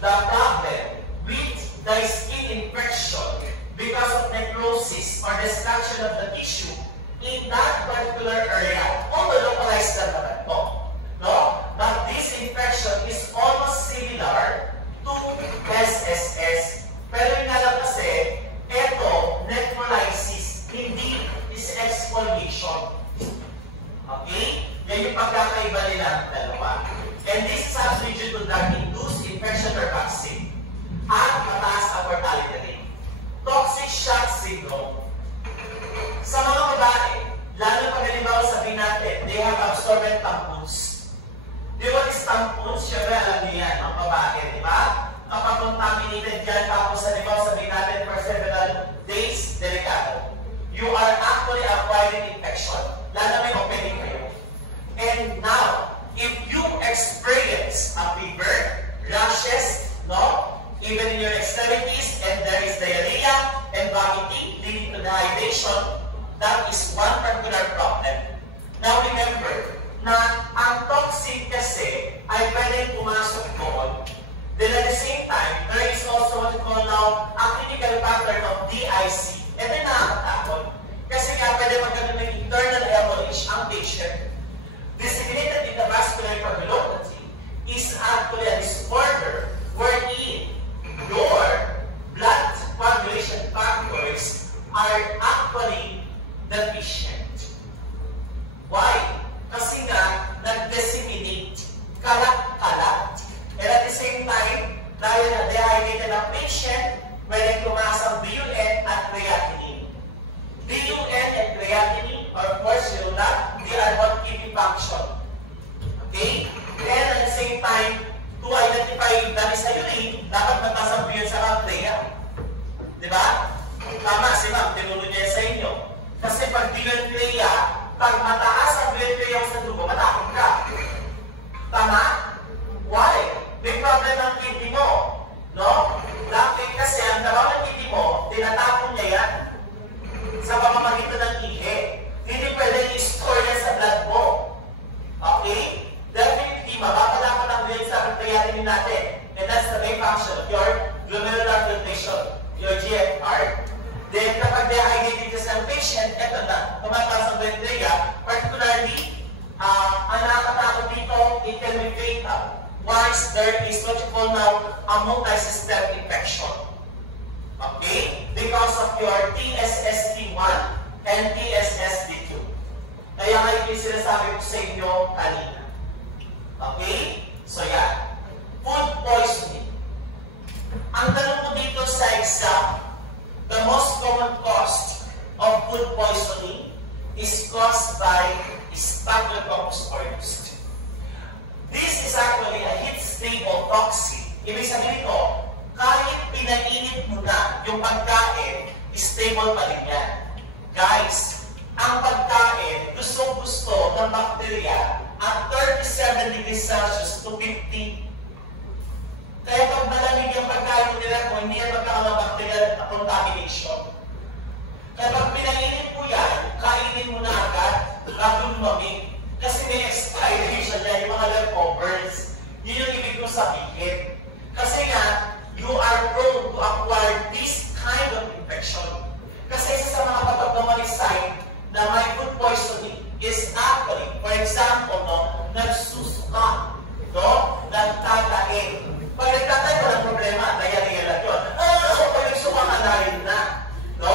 the problem with the skin infection because of necrosis or destruction of the tissue in that particular area. Although localized na naman ito. No? But this infection is almost similar to SSS. Pero yung nga lang kasi, ito, necrolysis, hindi is exfoliation. Okay? Yan yung pagkakaiba nila ng dalawa. And this is actually due to drug-induced infection or vaccine. At mataas ang mortality rate. shock syndrome. Sa mga babae, lalo pag halimbawa sabihin natin, they have absorbent tampons. Di ba is tampons? Siyempre alam niyo yan, ang babae, di ba? Kapag contaminated yan, tapos halimbawa sabihin natin for several days, delikado. You are actually acquiring infection. Lalo may opening kayo. And now, if you experience a fever, rashes, no? Even in your extremities, and there is diarrhea and vomiting leading to dehydration, that is one particular problem. Now remember, na ang toxin kasi ay pwedeng pumasok doon. Then at the same time, there is also what we call now a clinical pattern of DIC. Ito yung nakakatakot. Kasi nga pwede magkaroon ng internal hemorrhage ang patient. Disseminated intravascular coagulopathy is actually a disorder wherein your blood coagulation factors are actually deficient. Why? Kasi nga, nag-disseminate, kalat-kalat. And at the same time, dahil na-dehydrated ang patient, pwedeng tumaas ang BUN at creatinine. BUN and creatinine, of course, you know that, they are not kidney function. Okay? And at the same time, to identify dami sa urine, dapat mataas ang BUN sa crea. Diba? Tama, si ma'am, tinulog niya sa inyo. Kasi pag BUN crea, pag mataas ang BUN crea sa dugo, matakot ka. Tama? Why? May problem ang kidney mo. No? Bakit? Kasi ang trabaho ng kidney mo, tinatapon niya yan sa pamamagitan ng ihe. Hindi pwede i-store yan sa blood mo. Okay? Definitely, mapapadapat ang BUN sa creatinine natin. And that's the main function of your glomerular filtration, your GFR. Then, kapag dehydrated kasi ang patient, eto na, tumataas ang BUN crea, particularly, ang nakakatakot dito, it can be fatal. Once there is what you call now a multi-system infection. Okay? Because of your TSSD1 and TSSD2. Kaya nga yung sinasabi ko sa inyo kanina. Okay? So yan. Food poisoning. Ang tanong ko dito sa exam, the most common cause of food poisoning is caused by Staphylococcus aureus. This is actually a heat-stable toxin. Ibig sabihin ito, kahit pinainit mo na yung pagkain, stable pa rin yan. Guys, ang pagkain, gustong-gusto ng bakterya at 37 degrees Celsius to 50. Kaya pag malamig yung pagkain mo nila mo, hindi yan magkakaroon ng bacterial contamination. Kaya pag pinainit mo yan, kainin mo na agad, bago lumamig. Kasi may expiration yan, yung mga leftovers. Yun yung ibig ko sabihin. Kasi nga, you are prone to acquire this kind of infection. Kasi isa sa mga pathognomonic sign na may food poisoning is actually, for example, no, nagsusuka, no, nagtatae. Pag nagtatae, walang problema, diarrhea lang yun. Pag nagsuka ka na rin na, no?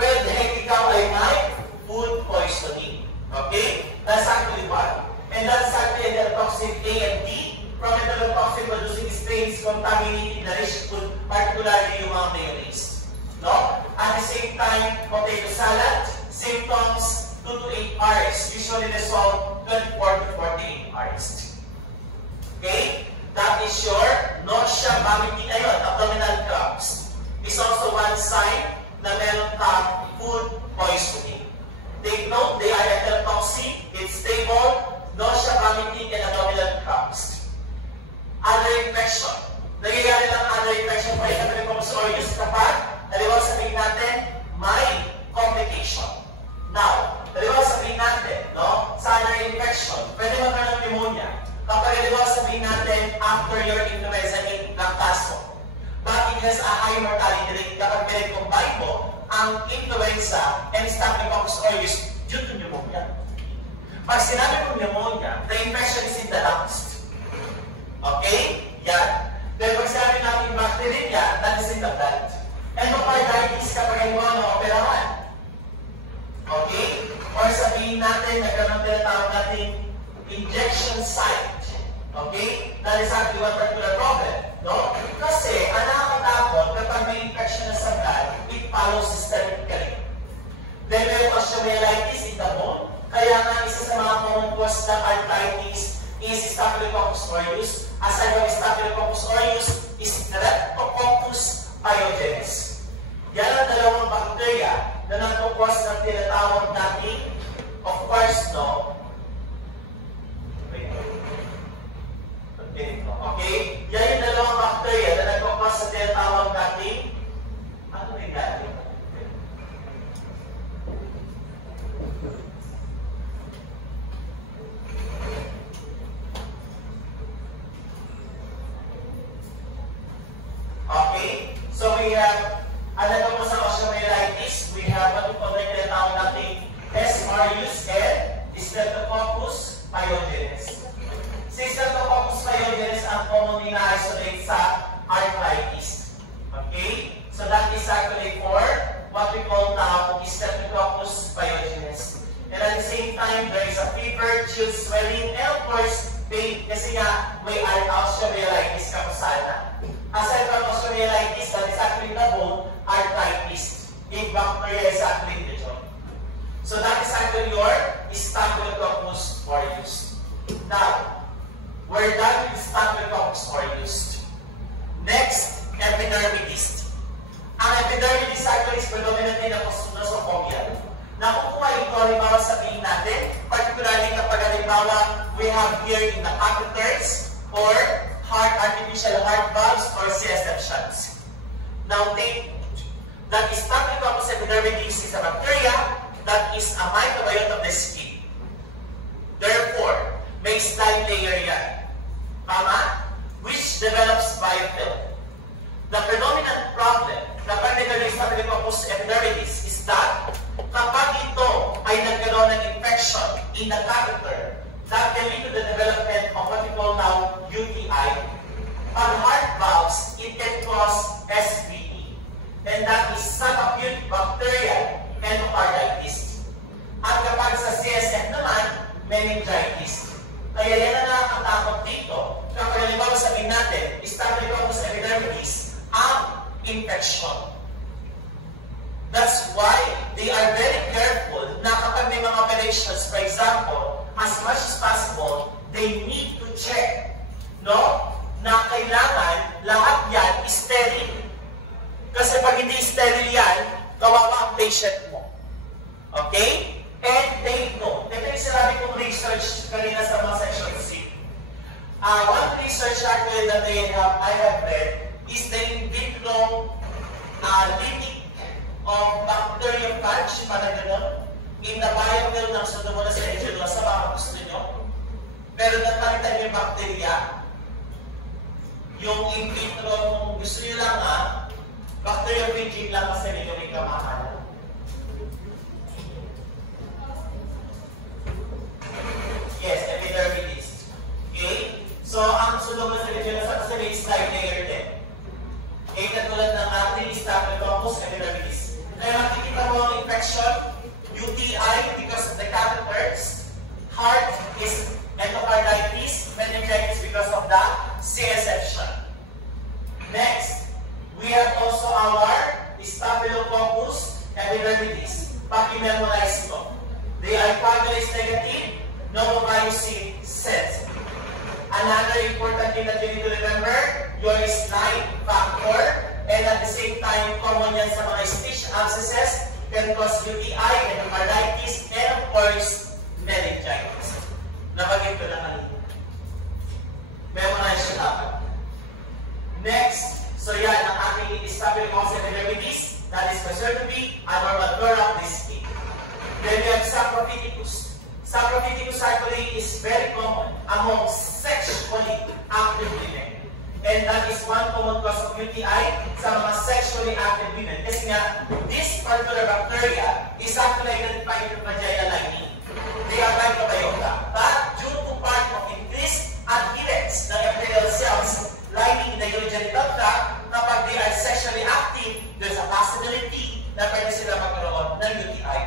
Well, dahil ikaw ay may food poisoning. Okay? That's actually one. And that's actually the toxic A and D from the toxic producing strains contaminating the rich food, particularly yung mga mayonnaise. No? At the same time, potato salad, symptoms 2 to 8 hours, usually resolve 24 to 48 hours. Okay? That is your nausea, vomiting, ayun, abdominal cramps. Is also one sign na meron kang food poisoning. Take note, they are enterotoxic, it's stable, nausea, vomiting, and abdominal cramps. Other infection. Nagyayari lang other infection for Staphylococcus aureus kapag, halimbawa sabihin natin, may complication. Now, halimbawa sabihin natin, no, sa other infection, pwede magkaroon ng pneumonia. Kapag halimbawa sabihin natin, after your influenza in lactaso, but it has a high mortality rate kapag pinag-combine mo ang influenza and Staphylococcus aureus due to pneumonia. Pag sinabi ko pneumonia, the infection is in the lungs. Okay? Yan. Then pag sinabi natin bacteria, that is in the blood. Endocarditis kapag ay mga operahan. Okay? Or sabihin natin, nagkaroon tinatawag natin injection site. Okay? That is actually one particular problem. No? Kasi, ang nakakatakot kapag may infection na sa blood, it follows system osteomyelitis in the bone. Kaya nga isa sa mga common cause ng arthritis is Staphylococcus aureus. Aside from Staphylococcus aureus is Streptococcus pyogenes. Yan ang dalawang bacteria na nagkukos ng tinatawag natin, of course, no? Okay? Yan yung dalawang bacteria na nagkukos sa tinatawag natin, ano rin natin? Okay? So we have, ano po sa osteomyelitis, we have what we call the tinatawag natin S. aureus and Streptococcus pyogenes. Si Streptococcus pyogenes ang commonly na-isolate sa arthritis. Okay? So that is actually for what we call now Streptococcus pyogenes. And at the same time, there is a fever, chills, swelling, and of course, pain. Kasi nga, may osteomyelitis ka po sana. Aside from osteomyelitis, that is actually the bone, arthritis. If bacteria is actually in the joint. So that is actually your Staphylococcus aureus. Now, we're done with Staphylococcus aureus. Next, epidermidis. Ang epidermidis actually is predominantly nosocomial. Nakukuha ito, halimbawa sabihin natin, particularly kapag halimbawa we have here in the catheters or artificial heart valves or CSF shunts. Now take that Staphylococcus epidermidis is a bacteria that is a microbiota of the skin. Therefore, may slime layer yan. Tama? Which develops biofilm. The predominant problem kapag nagkaroon ng Staphylococcus epidermidis is that kapag ito ay nagkaroon ng infection in the catheter, that can lead to the development of what we call now UTI. On heart valves, it can cause SVE. And that is subacute bacterial endocarditis. At kapag sa CSF naman, meningitis. Kaya yan na nakakatakot dito. Kapag halimbawa sabihin natin, Staphylococcus epidermidis ang infection. That's why they are very careful na kapag may mga operations, for example, as much as possible, they need to check, no? Na kailangan lahat yan sterile. Kasi pag hindi sterile yan, kawawa ang patient mo. Okay? And take note. Ito yung sinabi kong research kanina sa mga section C. One research actually that I have read is the in vitro limit of bacteriophage, parang gano'n, in the biofilm ng Pseudomonas aeuginosa, baka gusto nyo. Pero napalitan yung bacteria, yung in vitro, kung gusto nyo lang bacteriophage lang kasi nyo may kamahalan. Yes, epidermidis. Okay? So, ang Pseudomonas aeuginosa kasi may slime layer din. Okay, katulad ng ating Staphylococcus epidermidis. Kaya makikita mo ang infection, UTI because of the catheters, heart is endocarditis, meningitis because of the CSF shunt. Next, we have also our Staphylococcus epidermidis. Paki-memorize ito. They are coagulase negative, novovirusin sensitive. Another important thing that you need to remember, your slide factor, and at the same time, common yan sa mga stitch abscesses, can cause UTI, endocarditis, and of course, meningitis. Nabagay ko lang kanina. Memorize siya dapat. Next, so yan, ang ating Staphylococcus epidermidis, that is considered to be a normal flora of this skin. Then we have Saprophyticus. Saprophyticus actually is very common among sexually active women. And that is one common cause of UTI sa mga sexually active women. Kasi nga, this particular bacteria is actually identified in the vaginal lining. They are microbiota. But due to part of increased adherence ng epithelial cells lining the urogenital tract, kapag they are sexually active, there's a possibility na pwede sila magkaroon ng UTI.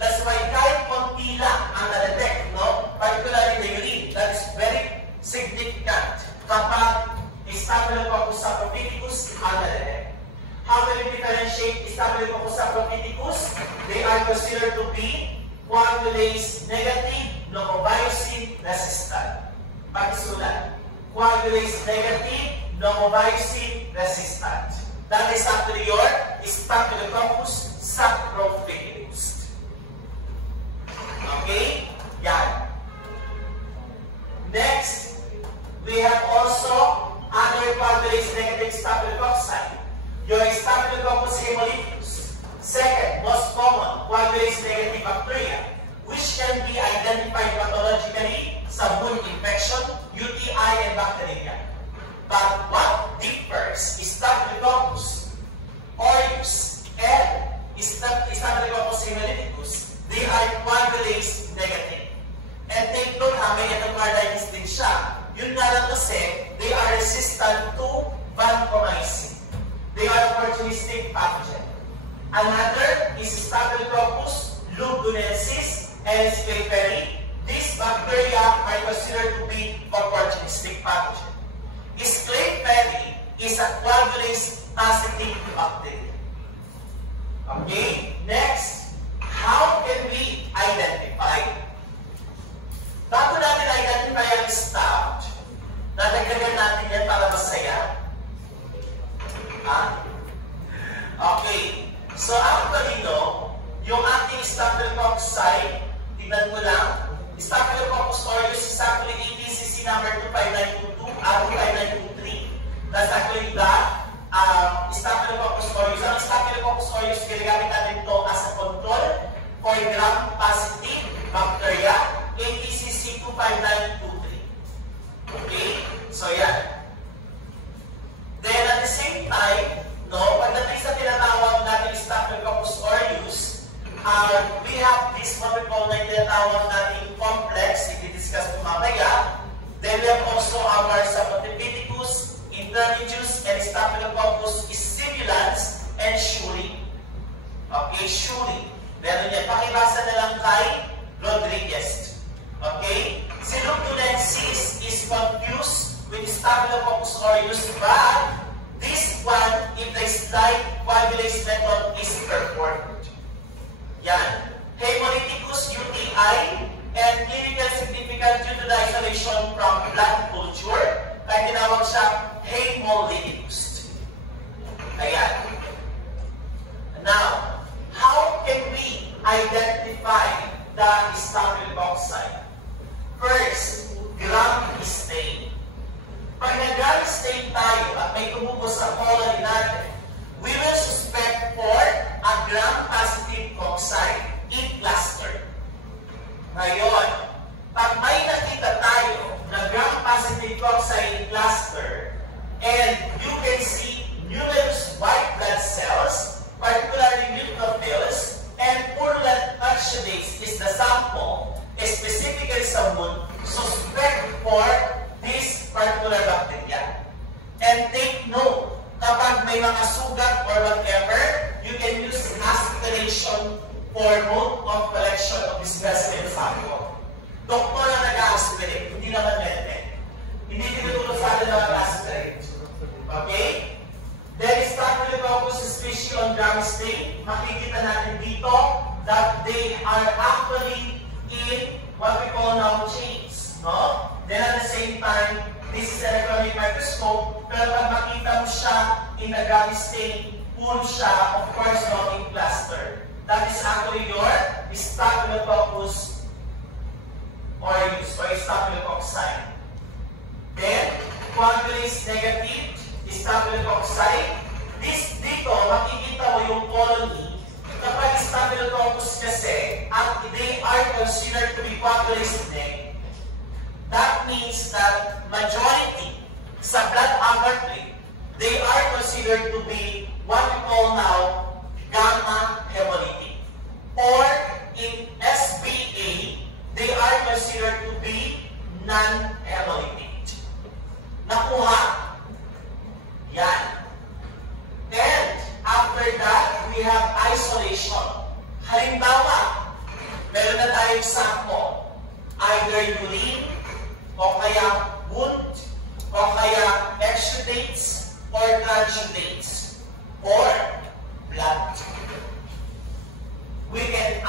That's why kahit konti lang ang na-detect, no? Particularly the urine, that is very significant kapag Staphylococcus saprophyticus ang na-detect. How do we differentiate Staphylococcus saprophyticus? They are considered to be coagulase negative, locomyosin resistant. Pagsulat. Coagulase negative, locomyosin resistant. That is actually your Staphylococcus saprophyllus. Okay? Yan. Next, we have also other coagulase negative staphylococci. Your Staphylococcus hemolyticus. Second, most common, coagulase negative bacteria, which can be identified pathologically sa wound infection, UTI, and bacteria. But what differs Staphylococcus aureus and Staphylococcus hemolyticus? They are coagulase negative. And take note ha, may endocarditis din siya. Yun nga lang kasi, they are resistant to vancomycin. They are opportunistic pathogen. Another is Staphylococcus lugdunensis and Sclaiperi. These bacteria are considered to be opportunistic pathogen. Sclaiperi is a coagulase positive bacteria. Okay, next, how can we identify? Bago natin identify ang staph, nadagdagan natin yan para masaya. Okay. So, actually, no, yung ating Staphylococci, tignan mo lang, Staphylococcus aureus is actually ABCC number 25922 at 25923. That's actually the Staphylococcus aureus. Ang Staphylococcus aureus, ginagamit natin ito as a control for gram-positive bacteria, ABCC 25923. Okay? So, yan. Then, at the same time, no, pagdating sa tinatawag natin Staphylococcus aureus, we have this what we call na tinatawag natin complex, i-discuss ko mamaya. Then we have also our Saprophyticus, Intermedius, and Staphylococcus simulans, and Shuri. Okay, Shuri. Meron yan. Pakibasa na lang kay Rodriguez. Okay? Lugdunensis is confused with Staphylococcus aureus, but this one, if the slide coagulase method is performed. Yan. Hemolyticus UTI and clinical significant due to the isolation from blood culture. Kaya tinawag siya hemolyticus. Ayan. Now, how can we identify the Staphylococci? First, gram stain. Pag nag-gram stain tayo at may tumubos sa colony natin, we will suspect for a gram-positive cocci in cluster. Ngayon, pag may nakita tayo na gram-positive cocci in cluster, and you can see numerous white blood cells, particularly neutrophils, and purulent oxidates is the sample, specifically sa wound, suspect for this particular bacteria. And take note, kapag may mga sugat or whatever, you can use aspiration for mode of collection of this specimen sample. Doktor na nag-aspirate, hindi naman medtech. Hindi tinutulong sa atin na mag-aspirate. Okay? There is Staphylococcus species on gram stain. Makikita natin dito that they are actually in what we call now chains. No? Then at the same time, this is electronic microscope, pero pag makita mo siya in a gram stain, full siya, of course, no, in cluster. That is actually your Staphylococcus aureus or Staphylococci. Then, coagulase negative Staphylococci. This dito, makikita mo yung colony. Kapag Staphylococcus kasi, they are considered to be coagulase negative. That means that majority sa blood agar plate, they are considered to be what we call now gamma hemolytic. Or in SBA, they are considered to be non-hemolytic. Nakuha? Yan. And after that, we have isolation. Halimbawa, meron na tayong sample. Either urine, o kaya wound, o kaya exudates, or transjudates, or blood. We can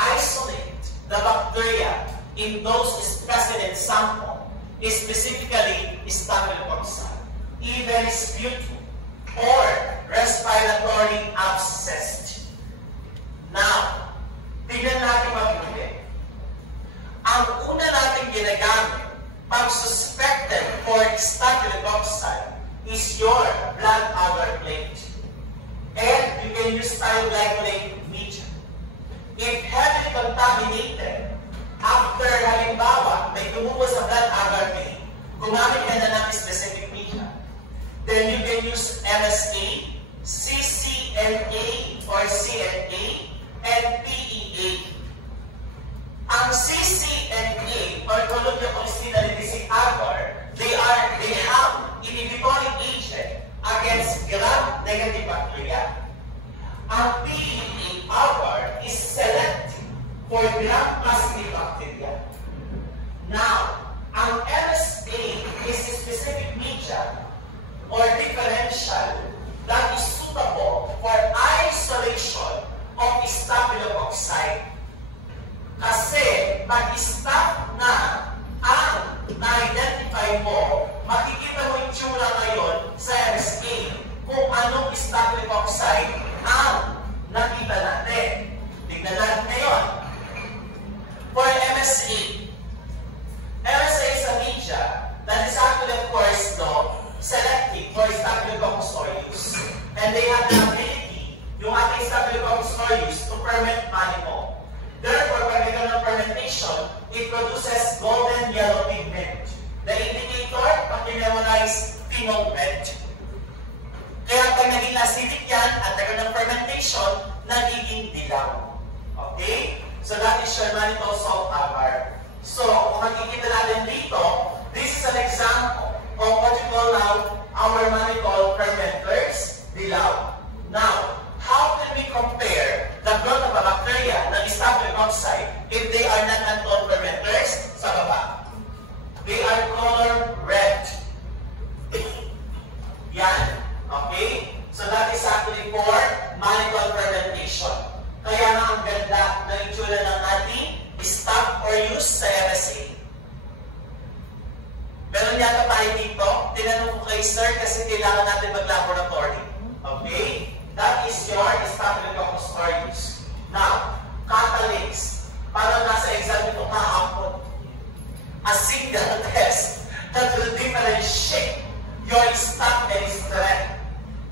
in those present in sample is specifically staphylococcus, even sputum, or respiratory abscess. Now, tingnan natin mabuti. Ang una natin ginagamit pag suspected for staphylococcus is your blood agar plate. And you can use thioglycolate media. If heavily contaminated, after halimbawa may tumubo sa blood agar plate, gumamit ka na ng specific media, then you can use MSA, CCNA or CNA, and PEA. Ang CCNA or colloquial constituency agar, they have inhibitory agent against gram-negative bacteria. Ang PEA agar is selective for gram-positive bacteria. Now, ang MSA is a specific media or differential that is suitable for isolation of staphylococcus. Kasi pag-stop na ang na-identify mo, makikita mo yung tsura ngayon sa MSA kung anong staphylococcus ang nakita natin. Tignan natin ngayon. For MSA is a media that is actually, of course, selective for Staphylococcus aureus. And they have the ability, yung ating Staphylococcus aureus, to ferment manifold. Therefore, pag ito ng fermentation, it produces golden yellow pigment. The indicator, pag memorize, phenol red. Kaya pag naging acidic yan at nagkaroon ng fermentation, nagiging dilaw. Okay? So that is your mannitol salt agar. So, kung makikita natin dito, this is an example of what you call now our mannitol fermenters, dilaw. Now, how can we compare the growth of a bacteria na Staphylococcus if they are not mannitol fermenters? Sa baba. They are color red. Yan. Okay? So that is actually for mannitol fermentation. Kaya nga ang ganda na itsura ng ating stop or use sa MSA. Meron yata tayo dito. Tinanong ko kay sir kasi kailangan natin mag-laboratory. Okay? That is your Staphylococcus aureus. Now, catalase. Parang nasa exam ito kahapon. A single test that will differentiate your stop and strength.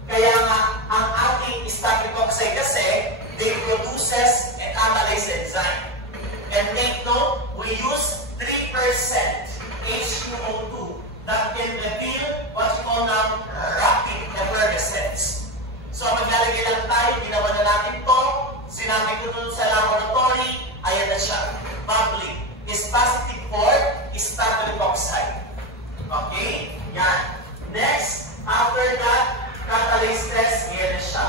Kaya nga, ang ating Staphylococcus kasi, they produces a catalase enzyme. And take note, we use 3% H2O2 that can reveal what we call now rapid effervescence. So, maglalagay lang tayo, ginawa na natin to, sinabi ko dun sa laboratory, ayan na siya. Public is positive for Staphylococcus. Okay? Yan. Next, after that, catalase test, ayan na siya.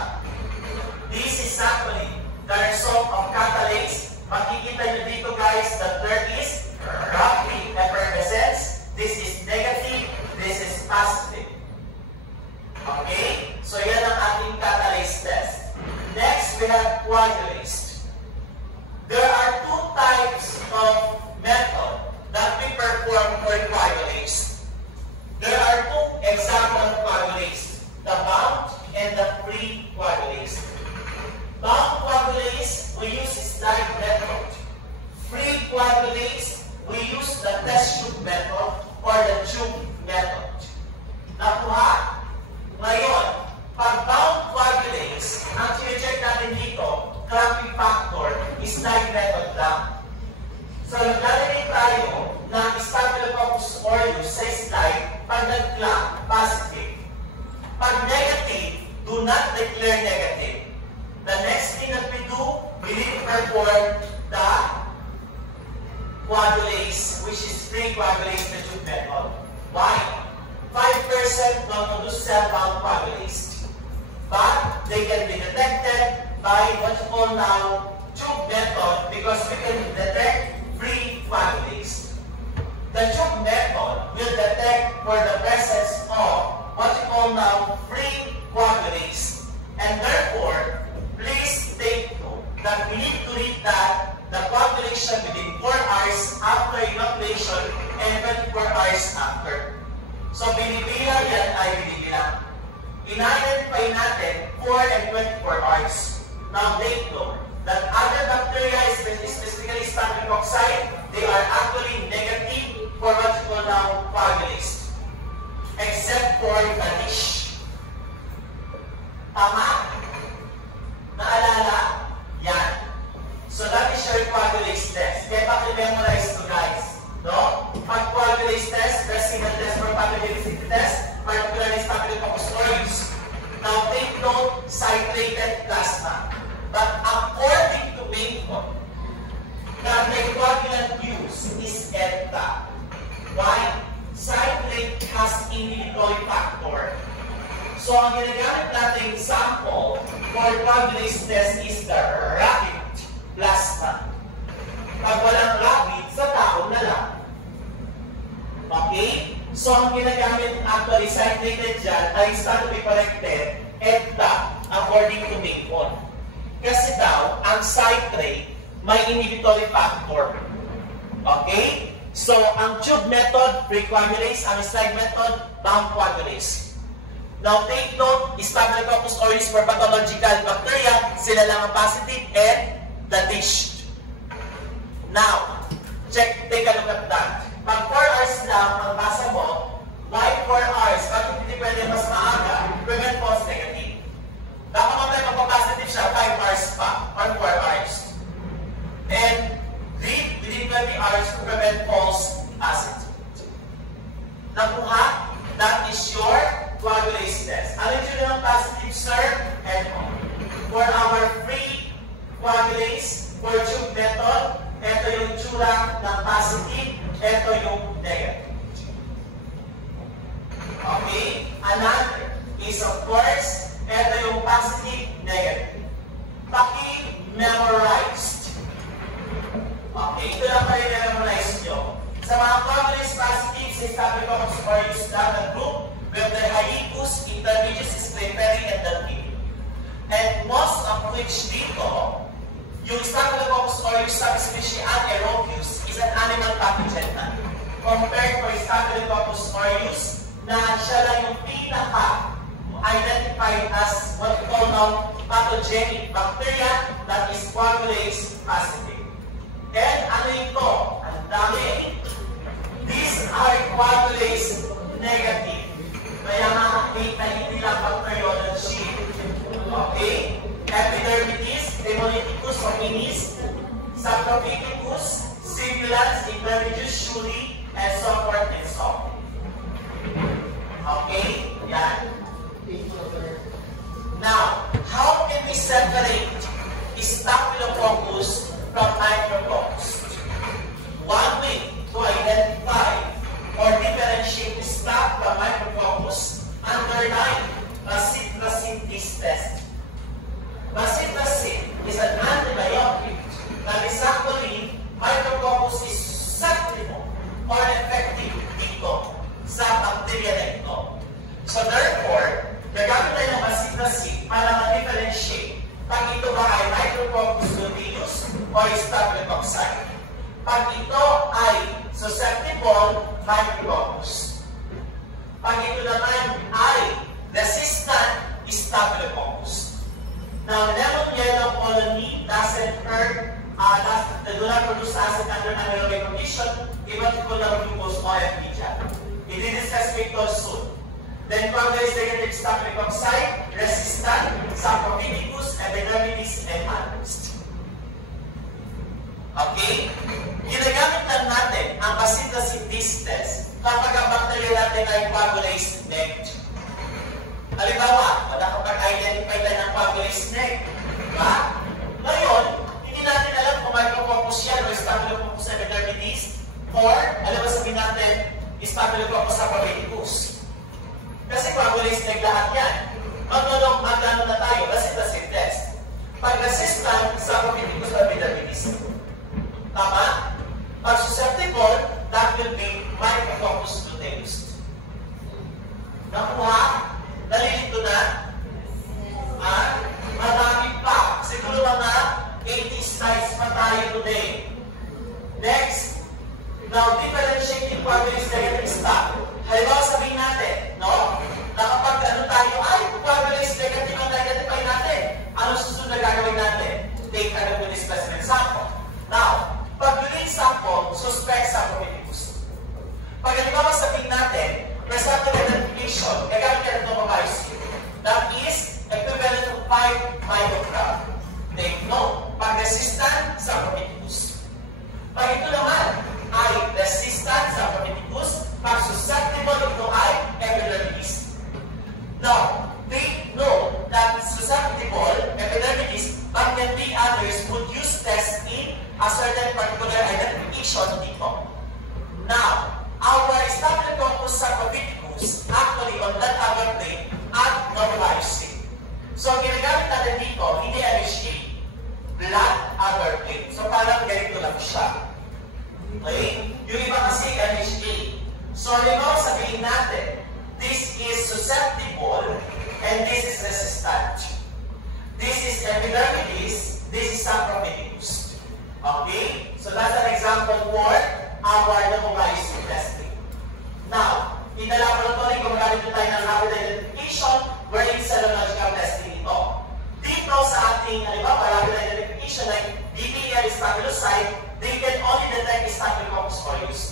This is actually the result of catalase. Makikita nyo dito guys, that there is rapid effervescence. This is negative, this is positive. Okay? So yan ang ating catalase test. Next, we have coagulase. There are two types of method that we perform for coagulase. There are two examples of coagulase, the bound and the free coagulase. Bound coagulase, we use slide method. Free coagulase, we use the test tube method or the tube method. Nakuha. Ngayon, pag bound coagulase, ang check natin dito, clamping factor, slide method lang. So, naglalagay tayo ng Staphylococcus aureus sa slide pag nag-clamp, positive. Pag negative, do not declare negative. The next thing that we do, we need to perform the coagulase, which is free coagulase tube method. Why? 5% non-produce cell-bound coagulase. But they can be detected by what you call now tube method because we can detect free coagulase. The tube method will detect for the presence of what you call now free coagulase. And therefore, please take note that we need to read that the coagulation within 4 hours after ay binibilang. In-identify natin 4 and 24 hours. Now, take note that other bacteria, specifically Staphylococcus, they are actually negative for what you call now coagulase. Except for the dish. Tama? Naalala? Yan. So that is your coagulase test. Kaya paki-memorize to guys. No? Pag coagulase test, first single test for pathogenicity test, particularly Staphylococcus aureus. Now take note, citrated plasma. But according to Bacon, the anticoagulant use is EDTA. Why? Citrate has inhibitory factor. So ang ginagamit natin sample for coagulase test is the rapid plasma. Pag walang rapid, sa tao na lang. Okay? So ang ginagamit actually citrated dyan ay to be corrected EDTA according to Bacon. Kasi daw, ang citrate may inhibitory factor. Okay? So, ang tube method, pre-coagulase. Ang slide method, bound coagulase. Now, take note, Staphylococcus aureus for pathological bacteria, sila lang ang positive and the dish. Now, take a look at that. Pag 4 hours lang ang basa mo, why 4 hours? Bakit hindi pwede mas maaga? Prevent false negative. Dapat mamaya magpa-positive siya, 5 hours pa, or 4 hours. And read within 20 hours to prevent false positive. Nakuha? That is your coagulase test. Ano yung ng positive, sir? And for our free coagulase, for tube method, ito yung tsura ng positive, ito yung negative. Okay? Another is of course, ito yung positive, negative. Paki-memorized. Okay, ito lang pa rin memorize nyo. Sa mga coagulase positive, sa Staphylococcus aureus data group, we have the hiatus, intermedius, scleroperi, and delphini. And most of which dito, yung Staphylococcus aureus subspecies anaerobius is an animal pathogen na. Compared to Staphylococcus aureus, na siya lang yung pinaka-identified as what we call now pathogenic bacteria that is coagulase positive. And ano ito? Ang dami. These are coagulase negative. Kaya makakita hindi lang bacteriology. Okay? Epidermidis, Demolyticus, Hominis, Saprophyticus, Simulans, Intermedius, Schulli, and so forth and so on. Okay? Yan. Now, how can we separate Staphylococcus from Micrococcus? One way to identify or differentiate the staph from Micrococcus underline Bacitracin test. Bacitracin is an antibiotic that is actually Micrococcus is susceptible or effective dito sa bacteria na ito. So therefore, gagamit tayo ng Bacitracin para ma-differentiate pag ito ba ay Micrococcus luteus o Staphylococcus. Pag ito ay susceptible, Micrococcus. Pag ito naman ay resistant, Staphylococcus. Now, lemon yellow colony doesn't hurt, do not produce acid under anaerobic condition, even if you have glucose or FPJ. We did discuss pictures soon. Then coagulase negative Staphylococcus, resistant, Saprophyticus, Epidermidis, and others. Okay? Ginagamit lang natin ang Bacitracin test kapag ang bacteria natin ay coagulase negative. Halimbawa, nakapag-identify tayo ng coagulase negative. Diba? Ngayon, hindi natin alam kung Micrococcus yan o Staphylococcus epidermidis or, alam ba sabihin natin, Staphylococcus saprophyticus. Kasi coagulase negative lahat yan. Magano na tayo, Bacitracin test. Pag resistant, Saprophyticus epidermidis. Tama? Pag susceptible, that will be Micrococcus luteus. Nakuha? Nalilito na? Marami pa. Siguro mga 80 slides pa tayo today. Next. Now, differentiating coagulase negative staph. Halimbawa sabihin natin, no? Staphylococcus, they can only detect Staphylococcus aureus.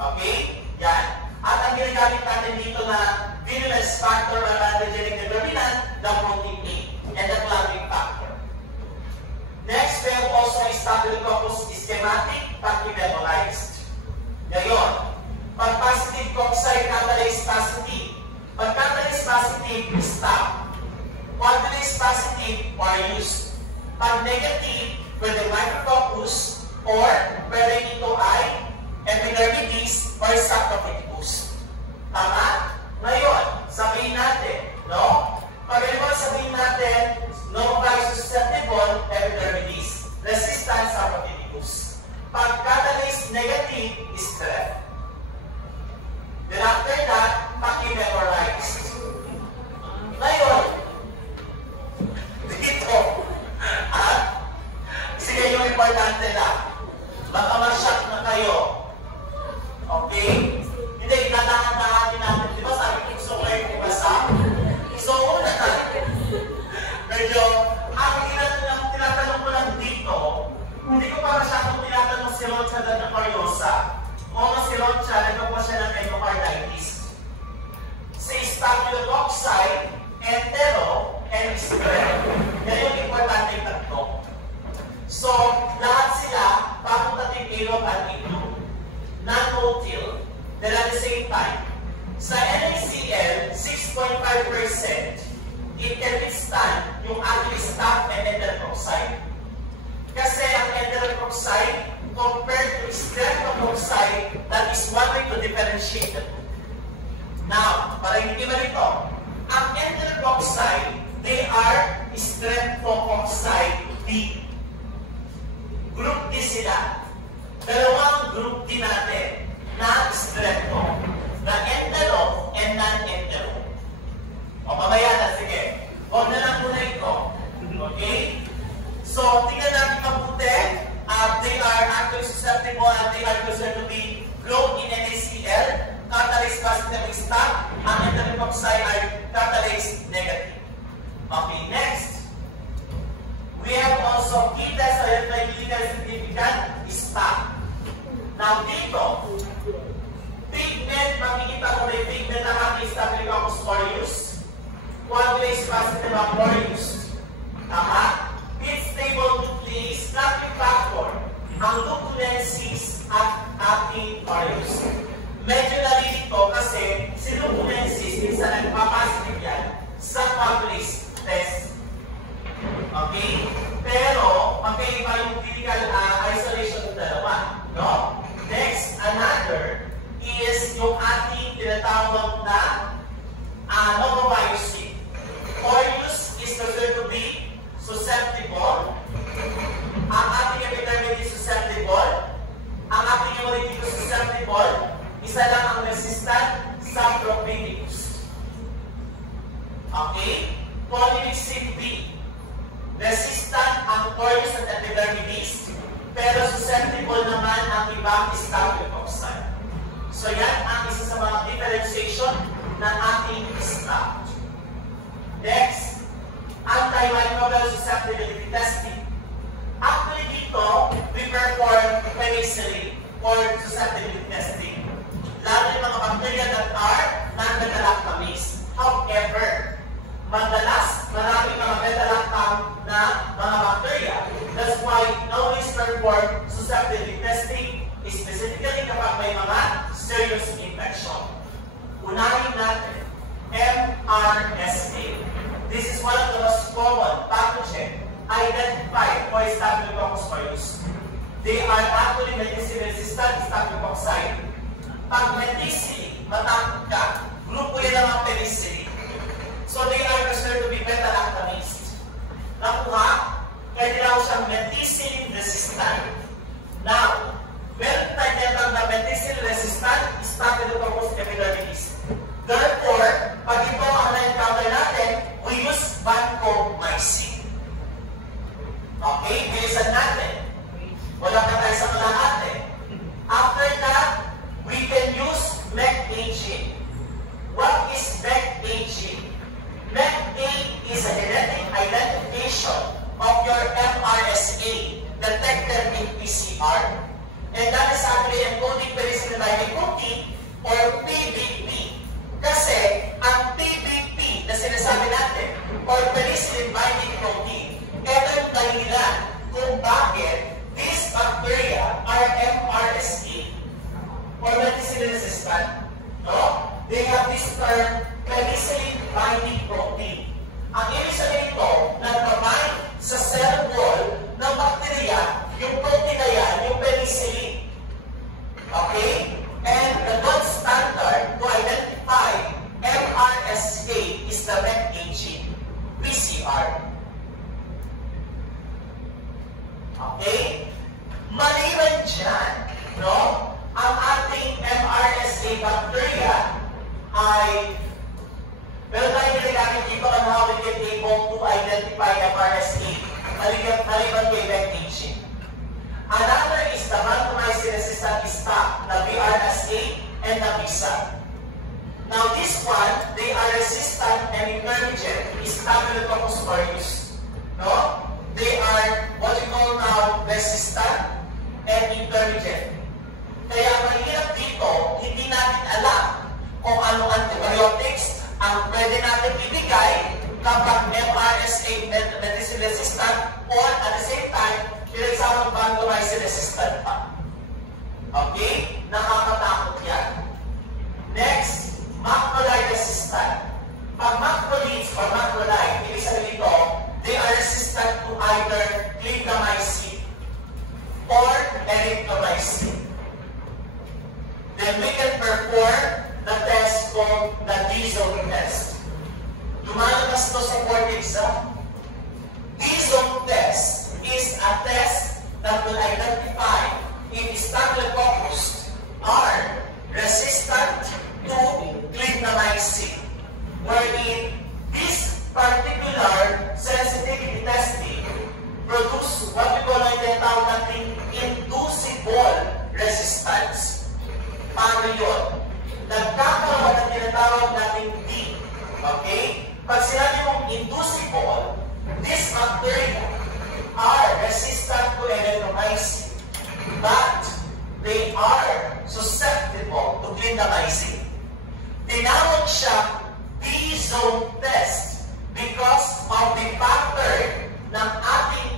Okay? Yan. At ang ginagamit natin dito na virulence factor or antigenic determinant, the protein A and the clambing factor. Next, we have also Staphylococcus schematic pachymemorized. Ngayon, pag positive cocci, catalase positive. Pag catalase positive, stop. Catalase positive or use. Pag negative, pwede micrococcus or pwede ito ay epidermidis or sarcophagus. Tama? Ngayon, sabihin natin, no? Pag sabihin natin, no susceptible, epidermidis, resistant, sarcophagus. Pag catalase negative, strep. Then after that, pachymemorized. Ngayon, dito, sige yung importante lang. Baka ma-shock na kayo. Okay? Hindi, dadaan-daan natin. Di ba sabi ko gusto ko kayo ibasa? So, una na. Medyo, ang tinatanong ko lang dito, hindi ko pa masyadong tinatanong si Rocha na Cariosa. O si Rocha, nagkakuha siya ng endocarditis. Si Staphylococci, entero, and spread. Yan yung importante yung tatlo. So, lahat sila, facultative ilog at igloo, non-motile, then at the same time, sa NaCl, 6.5%, it can withstand yung ating staph and enterococcide. Kasi ang enterococcide, compared to streptococci, that is one way to differentiate the two. Now, para hindi malito, ang enterococcide, they are streptococci B. Group D sila. Dalawang group D natin na strepto, na entero and non-entero. O mamaya na, sige. Huwag na lang muna ito. Okay? So, tingnan natin mabuti. They are actually susceptible and they are considered to be low in NaCl. Catalase positive stop. Ang enterococci ay catalase negative. Okay, next. We have also key test of clinically significant stop. Now, dito, pigment, makikita mo na yung pigment ng ating Staphylococcus aureus. Coagulase positive ang aureus. Tama? It's stable nuclease, clambing factor, ang leuconensis at ating aureus. Medyo nalilito kasi si leuconensis, minsan nagpapositive yan sa coagulase test. Okay? Pero, magkaiba yung clinical isolation ng dalawa. No? Next, another is yung ating tinatawag na norovirus. Aureus is considered to be susceptible. Ang ating epidermidis susceptible. Ang ating hemolyticus susceptible. Isa lang ang resistant, sarcophagus. Okay? Polymyxin B. Resistant ang aureus at epidermidis, pero susceptible naman ang ibang Staphylococci. So yan ang isa sa mga differentiation ng ating staph. Next, antimicrobial susceptibility testing. Actually dito, we perform penicillin or susceptibility testing. Lalo yung mga bacteria that are non-beta-lactamase. However, madalas, maraming mga beta-lactam na mga bacteria. That's why always perform susceptibility testing, specifically kapag may mga serious infection. Unahin natin, MRSA. This is one of the most common pathogen identified for Staphylococcus aureus. They are actually medicine-resistant Staphylococci. Pag medicine, matakot ka, grupo yan ng mga penicillin. So they are considered to be beta-lactamase. Nakuha, pwede raw siyang medicine-resistant. Now, meron tayo netang na medicine-resistant Staphylococcus epidermidis. Therefore, pag ito ang na-encounter natin, we use vancomycin. Okay, bilisan natin. Wala ka tayo sa kalahati. After that, we can use mecagin. What is mecagin? penicillin binding protein. Ang ibig sabihin ito, nagpabind sa cell wall ng bacteria, yung protein na yan, yung penicillin. Okay? And the gold standard to identify MRSA is the red aging, PCR. Okay? Maliban dyan, no? Ang ating MRSA bacteria ay meron tayong ginagamit dito on how we can able to identify MRSA. Maliban kay red aging. Another is the vancomycin-resistant stock, the VRSA and the VISA. Now this one, they are resistant and intermediate, Staphylococcus aureus. No? They are what we call now resistant and intermediate. Kaya mahirap dito, hindi natin alam kung anong antibiotics ang pwede natin ibigay kapag MRSA medicine resistant or at the same time, pinagsamang vancomycin resistant pa. Okay? Nakakatakot yan. Next, macrolide resistant. Pag macrolides or macrolide, ibig sabihin ito, they are resistant to either clindamycin or erythromycin. Then we can perform the test called the D-zone test. Lumalabas ito sa board exam. D-zone test is a test that will identify if Staphylococcus are resistant to clindamycin, wherein this particular sensitivity testing produce what we call ang tinatawag natin inducible resistance. Paano yun? Nagkakaroon ng tinatawag natin D. Okay? Pag sinabi mong inducible, this bacteria are resistant to erythromycin, but they are susceptible to clindamycin. Tinawag siya D-zone test because of the pattern ng ating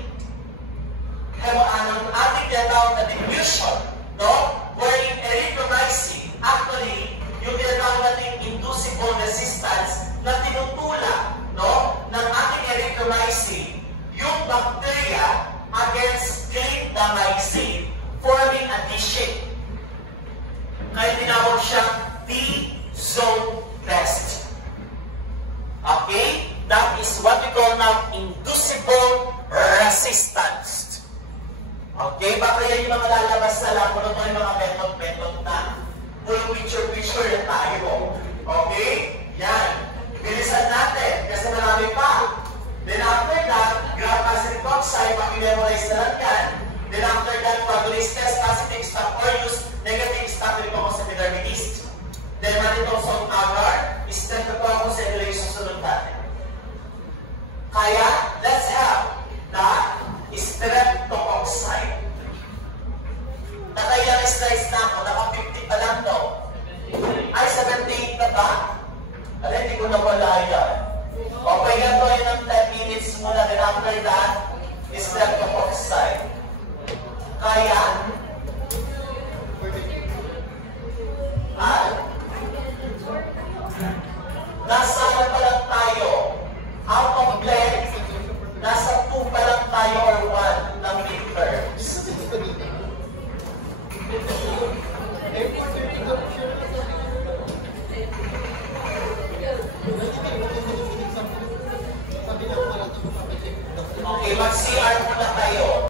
tinatawag na diffusion, no? Wherein erythromycin, actually, yung tinatawag natin inducible resistance na tinutulak, no, ng ating erythromycin, yung bacteria against clindamycin, forming a D-shape. Kaya tinawag siya D-zone test. Okay? That is what we call now inducible resistance. Okay? Baka yan yung mga lalabas na lang, kung yung mga method na. Full picture na tayo. Okay? Yan. Bilisan natin, kasi marami pa. Then after that, gram acid oxide, paki-memorize na lang yan. Then after that, coagulase test, positive Staph aureus, negative Staphylococcus epidermidis. Then manitosong agar, Streptococcus aureus susunod natin. Kaya, let's have the streptococci. Nakailang-slice na ako, naka-50 pa lang to. Ay, 78 na ba? Alam, hindi ko na wala yan. Okay, ganito yun ng 10 minutes muna. Then after that,